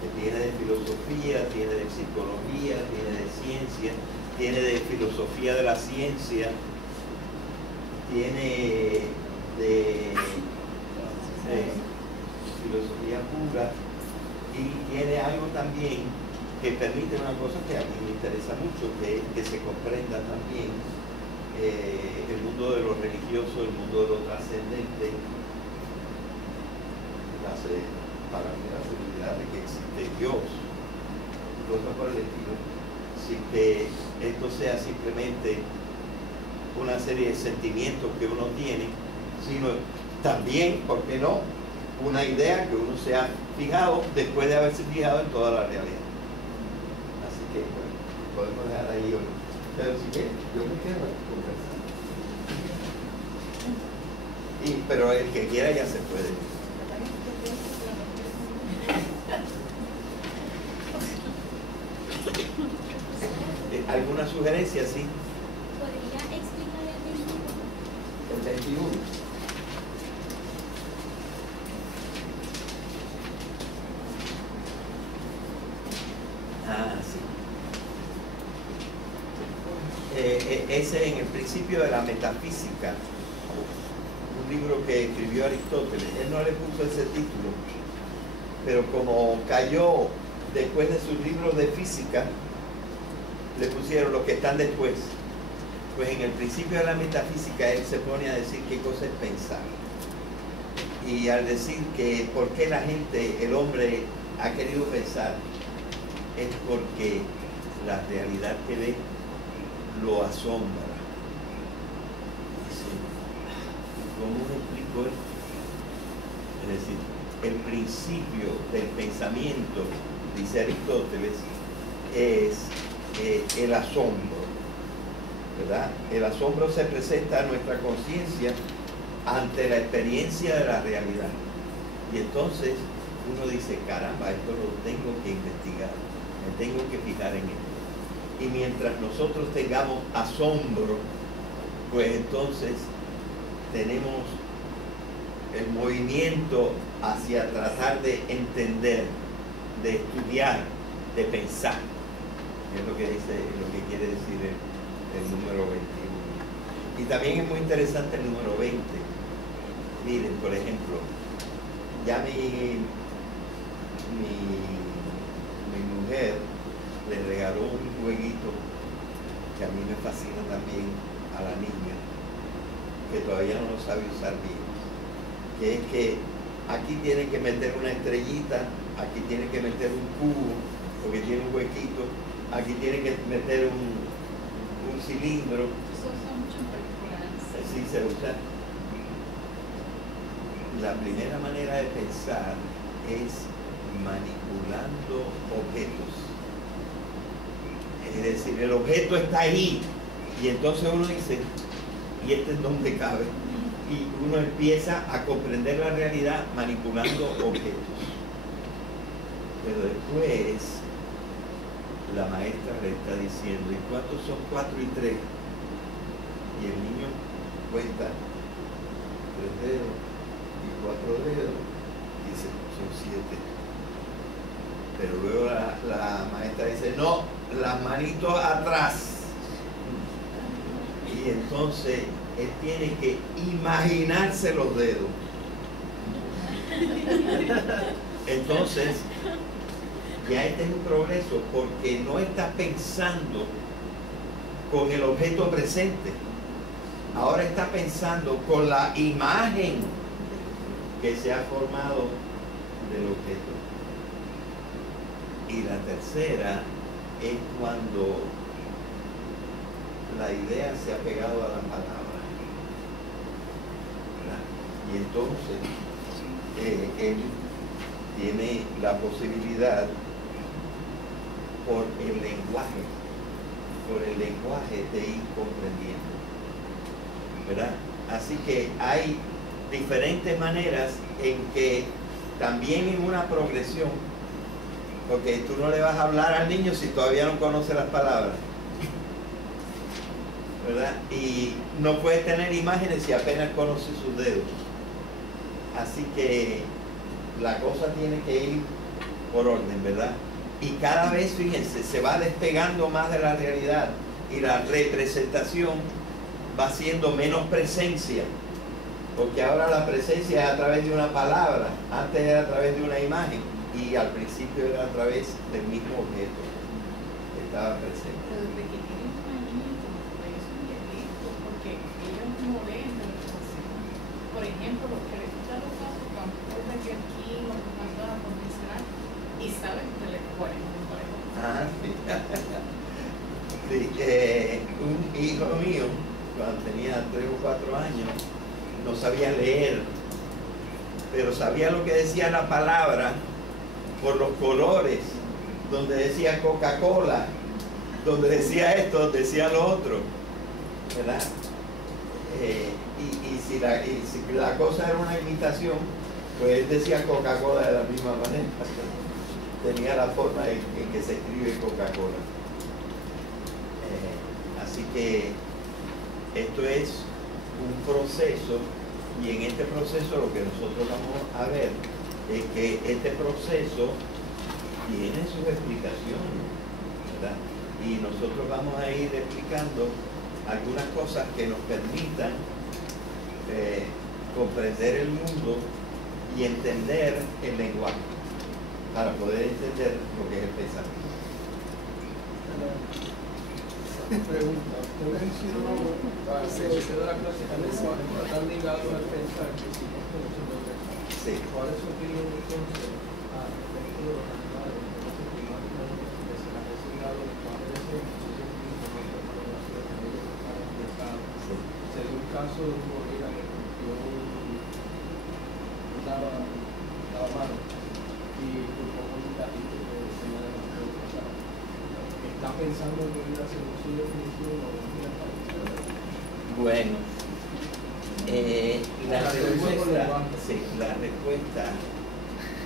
que tiene de filosofía, tiene de psicología, tiene de ciencia, tiene de filosofía de la ciencia, tiene de filosofía pura, y tiene algo también que permite una cosa que a mí me interesa mucho, que es que se comprenda también el mundo de lo religioso, el mundo de lo trascendente, para mí la seguridad de que existe Dios, y cosas por el estilo, sin que esto sea simplemente una serie de sentimientos que uno tiene, sino también, ¿por qué no?, una idea que uno se ha fijado después de haberse fijado en toda la realidad. Así que, bueno, podemos dejar ahí hoy. Pero si quieres, yo me quedo conversando. Pero el que quiera ya se puede. ¿Alguna sugerencia? Sí. ¿Podría explicar el 21? El 21. Ah, sí. Ese en el principio de la metafísica, un libro que escribió Aristóteles. Él no le puso ese título, pero como cayó después de sus libros de física, le pusieron los que están después. Pues en el principio de la metafísica él se pone a decir qué cosa es pensar. Y al decir que por qué la gente, el hombre ha querido pensar, es porque la realidad que ve lo asombra. Dice, ¿cómo me explico esto? Es decir, el principio del pensamiento, dice Aristóteles, es el asombro, ¿verdad? El asombro se presenta a nuestra conciencia ante la experiencia de la realidad. Y entonces uno dice, caramba, esto lo tengo que investigar, me tengo que fijar en esto. Y mientras nosotros tengamos asombro, pues entonces tenemos el movimiento hacia tratar de entender, de estudiar, de pensar. Es lo que dice, lo que quiere decir el número 21. Y también es muy interesante el número 20. Miren, por ejemplo, ya mi mujer le regaló un jueguito que a mí me fascina también, a la niña, que todavía no lo sabe usar bien, que es que aquí tiene que meter una estrellita, aquí tiene que meter un cubo, porque tiene un huequito, aquí tiene que meter un cilindro. Eso usa mucho en películas. Así se usa. La primera manera de pensar es manipulando objetos. Es decir, el objeto está ahí y entonces uno dice, ¿y este es donde cabe? Y uno empieza a comprender la realidad manipulando objetos. Pero después la maestra le está diciendo, ¿y cuántos son 4 y 3? Y el niño cuenta 3 dedos y 4 dedos, y dice, son 7. Pero luego la maestra dice, no, las manitos atrás. Y entonces él tiene que imaginarse los dedos. Entonces, ya este es un progreso porque no está pensando con el objeto presente. Ahora está pensando con la imagen que se ha formado del objeto. Y la tercera es cuando la idea se ha pegado a la palabra, ¿verdad? Y entonces él tiene la posibilidad por el lenguaje de ir comprendiendo, ¿verdad? Así que hay diferentes maneras en que también en una progresión, porque tú no le vas a hablar al niño si todavía no conoce las palabras, ¿verdad? Y no puedes tener imágenes si apenas conoce sus dedos. Así que la cosa tiene que ir por orden, ¿verdad? Y cada vez, fíjense, se va despegando más de la realidad y la representación va siendo menos presencia, porque ahora la presencia es a través de una palabra, antes era a través de una imagen y al principio era a través del mismo objeto que estaba presente. Pero desde que tienen un añito, pues es un viejito, porque ellos no leen la información. Por ejemplo, los que les gustan los casos, campos de que aquí los mandan a convencional y saben que les ponen un juego. Ah, sí. Sí, un hijo mío, cuando tenía 3 o 4 años, no sabía leer, pero sabía lo que decía la palabra por los colores, donde decía Coca-Cola, donde decía esto, donde decía lo otro, ¿verdad? Y si la cosa era una imitación, pues él decía Coca-Cola de la misma manera. Tenía la forma en que se escribe Coca-Cola. Así que esto es un proceso, y en este proceso lo que nosotros vamos a ver es que este proceso tiene sus explicaciones, ¿verdad? Y nosotros vamos a ir explicando algunas cosas que nos permitan comprender el mundo y entender el lenguaje, para poder entender lo que es el pensamiento. Pregunta, usted mencionó al principio de la clase que el lenguaje está tan ligado al pensar que si no conocemos el pensar. Sí. ¿Cuál es su opinión entonces al respecto de los animales? Entonces, climáticamente se ha designado el lenguaje de científicos, no hay relación con ellos que están expresados. Se dio un caso de un gorila que rompió una mano y culpó con un gatito que tenía de los pasados. ¿Está pensando en ir hacia su definición o en la Bueno, la respuesta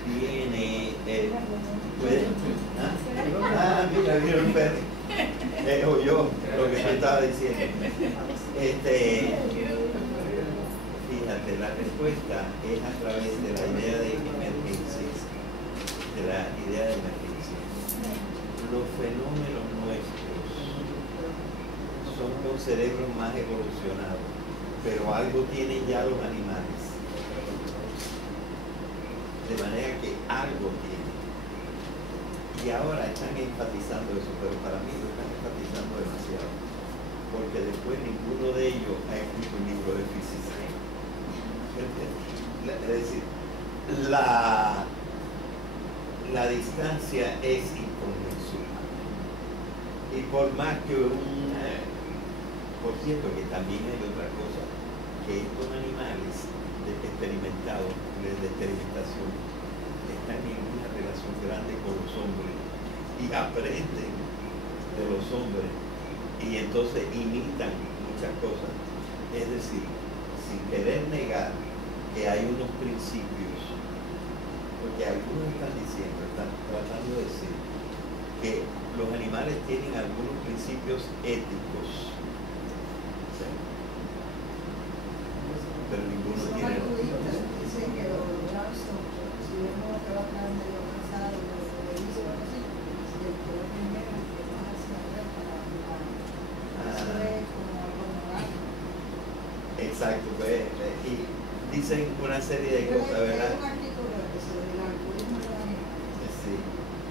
viene, puede, mira, vieron Perry, o yo, lo que yo estaba diciendo. Fíjate, la respuesta es a través de la idea de emergencia, Los fenómenos nuestros son con cerebros más evolucionados, pero algo tienen ya los animales, de manera que algo tienen. Y ahora están enfatizando eso, pero para mí lo están enfatizando demasiado, porque después ninguno de ellos ha escrito un libro de física. Es decir, la distancia es inconmensurable. Y por más que por cierto que también hay otra cosa, que estos animales experimentados, de experimentación, están en una relación grande con los hombres y aprenden de los hombres y entonces imitan muchas cosas. Es decir, sin querer negar que hay unos principios, porque algunos están diciendo, están tratando de decir que los animales tienen algunos principios éticos, ¿sí? Pero ninguno tiene los otros. Dicen que los brazos, si vemos que va a estar medio cansado, le dice así, y el que va primero, que va hacia atrás para eso es como acomodar. Exacto, pues, y dicen una serie de cosas, ¿verdad? Hay un artículo de eso, del algoritmo de los animales. Sí.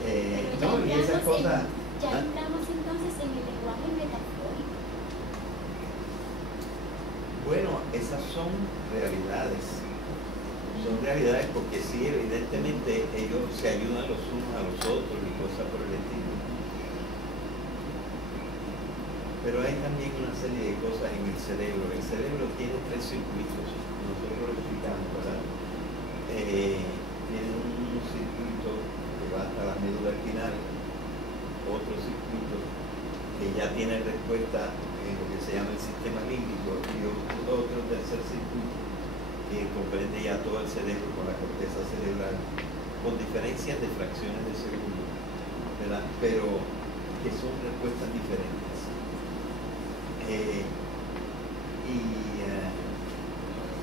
Pero No, y esas cosas. ya entramos entonces en el lenguaje metafórico. Bueno, esas son realidades. Son realidades porque sí, evidentemente ellos se ayudan los unos a los otros y cosas por el estilo. Pero hay también una serie de cosas en el cerebro. El cerebro tiene 3 circuitos. Nosotros lo explicamos, ¿verdad? Tiene un circuito que va hasta la médula espinal, otro circuito que ya tiene respuesta en lo que se llama el sistema límbico, y otro tercer circuito que comprende ya todo el cerebro con la corteza cerebral, con diferencias de fracciones de segundo, ¿verdad? Pero que son respuestas diferentes.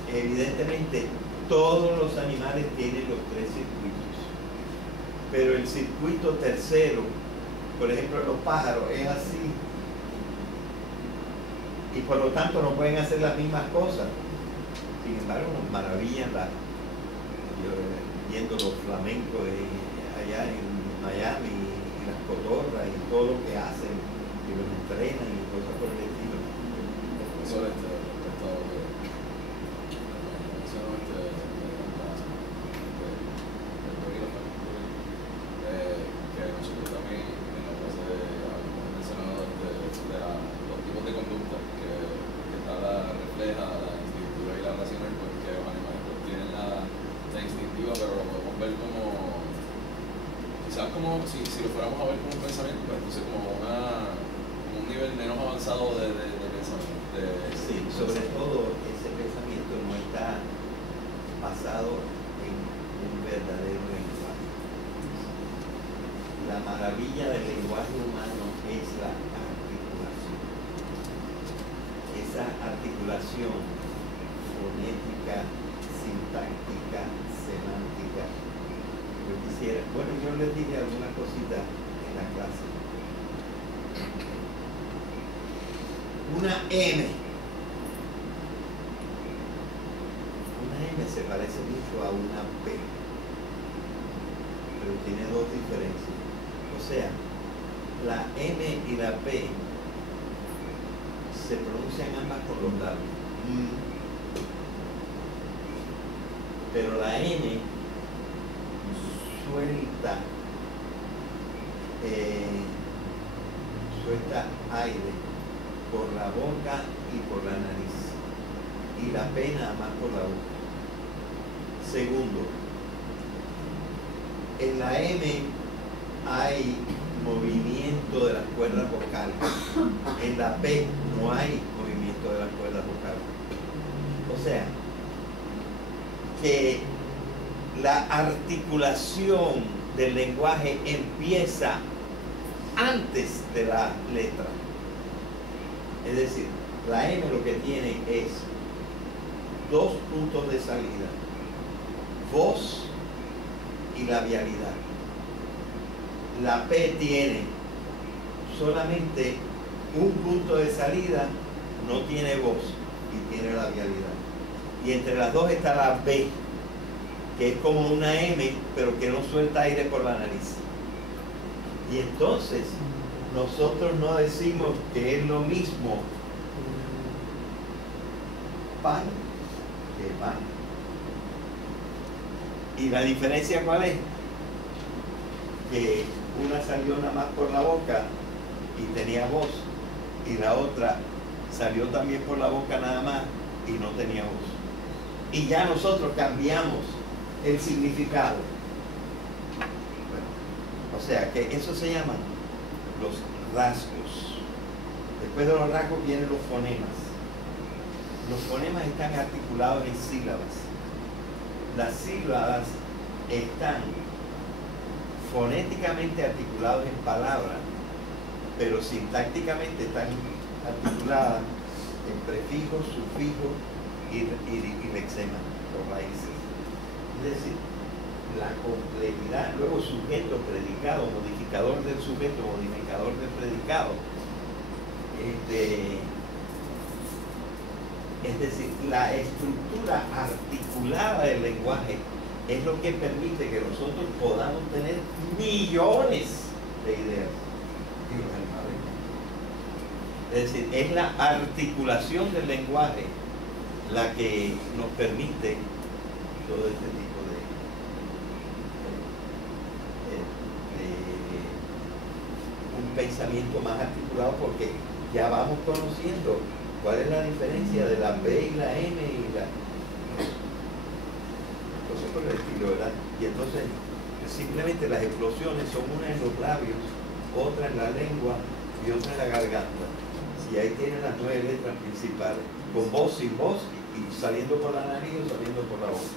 Evidentemente todos los animales tienen los 3 circuitos, pero el circuito tercero, por ejemplo los pájaros, es así, y por lo tanto no pueden hacer las mismas cosas. Sin embargo, nos maravillan viendo los flamencos allá en Miami, y las cotorras y todo lo que hacen, y los entrenan y cosas por el estilo. Que nosotros también en la clase hemos mencionado los tipos de conducta que refleja la estructura y la racional, porque los animales pues, tienen la instinto quizás como si lo fuéramos a ver como un pensamiento, pues entonces como un nivel menos avanzado de pensamiento. Sí, sobre todo ese pensamiento no está basado en un verdadero lenguaje. La maravilla del lenguaje humano es la articulación. Esa articulación fonética, sintáctica, semántica. Yo quisiera, bueno, yo les dije alguna cosita en la clase. Una M. Una M se parece mucho a una P, pero tiene dos diferencias. O sea, la M y la P se pronuncian ambas con los labios. Pero la N suelta aire por la boca y por la nariz, y la P nada más por la boca. Segundo, en la M hay movimiento de las cuerdas vocales, en la P no hay movimiento de las cuerdas vocales. O sea, que la articulación del lenguaje empieza antes de la letra. Es decir, la M lo que tiene es dos puntos de salida: voz y labialidad. La P tiene solamente un punto de salida, no tiene voz y tiene labialidad. Y entre las dos está la B, que es como una M, pero que no suelta aire por la nariz. Y entonces nosotros no decimos que es lo mismo pan que pan. ¿Y la diferencia cuál es? Que una salió nada más por la boca y tenía voz, y la otra salió también por la boca nada más y no tenía voz. Y ya nosotros cambiamos el significado. Bueno, o sea que eso se llaman los rasgos. Después de los rasgos vienen los fonemas. Los fonemas están articulados en sílabas. Las sílabas están fonéticamente articuladas en palabras, pero sintácticamente están articuladas en prefijos, sufijos y lexemas, o raíces. Es decir, la complejidad, luego sujeto, predicado, modificador del sujeto, modificador del predicado. Es decir, la estructura articulada del lenguaje es lo que permite que nosotros podamos tener millones de ideas. Es decir, es la articulación del lenguaje la que nos permite todo este tipo de un pensamiento más articulado, porque ya vamos conociendo cuál es la diferencia de la B y la M y la cosas por el estilo, ¿verdad? Y entonces simplemente las explosiones son una en los labios, otra en la lengua y otra en la garganta. Y ahí tienen las 9 letras principales, con voz, sin voz, y saliendo por la nariz o saliendo por la boca.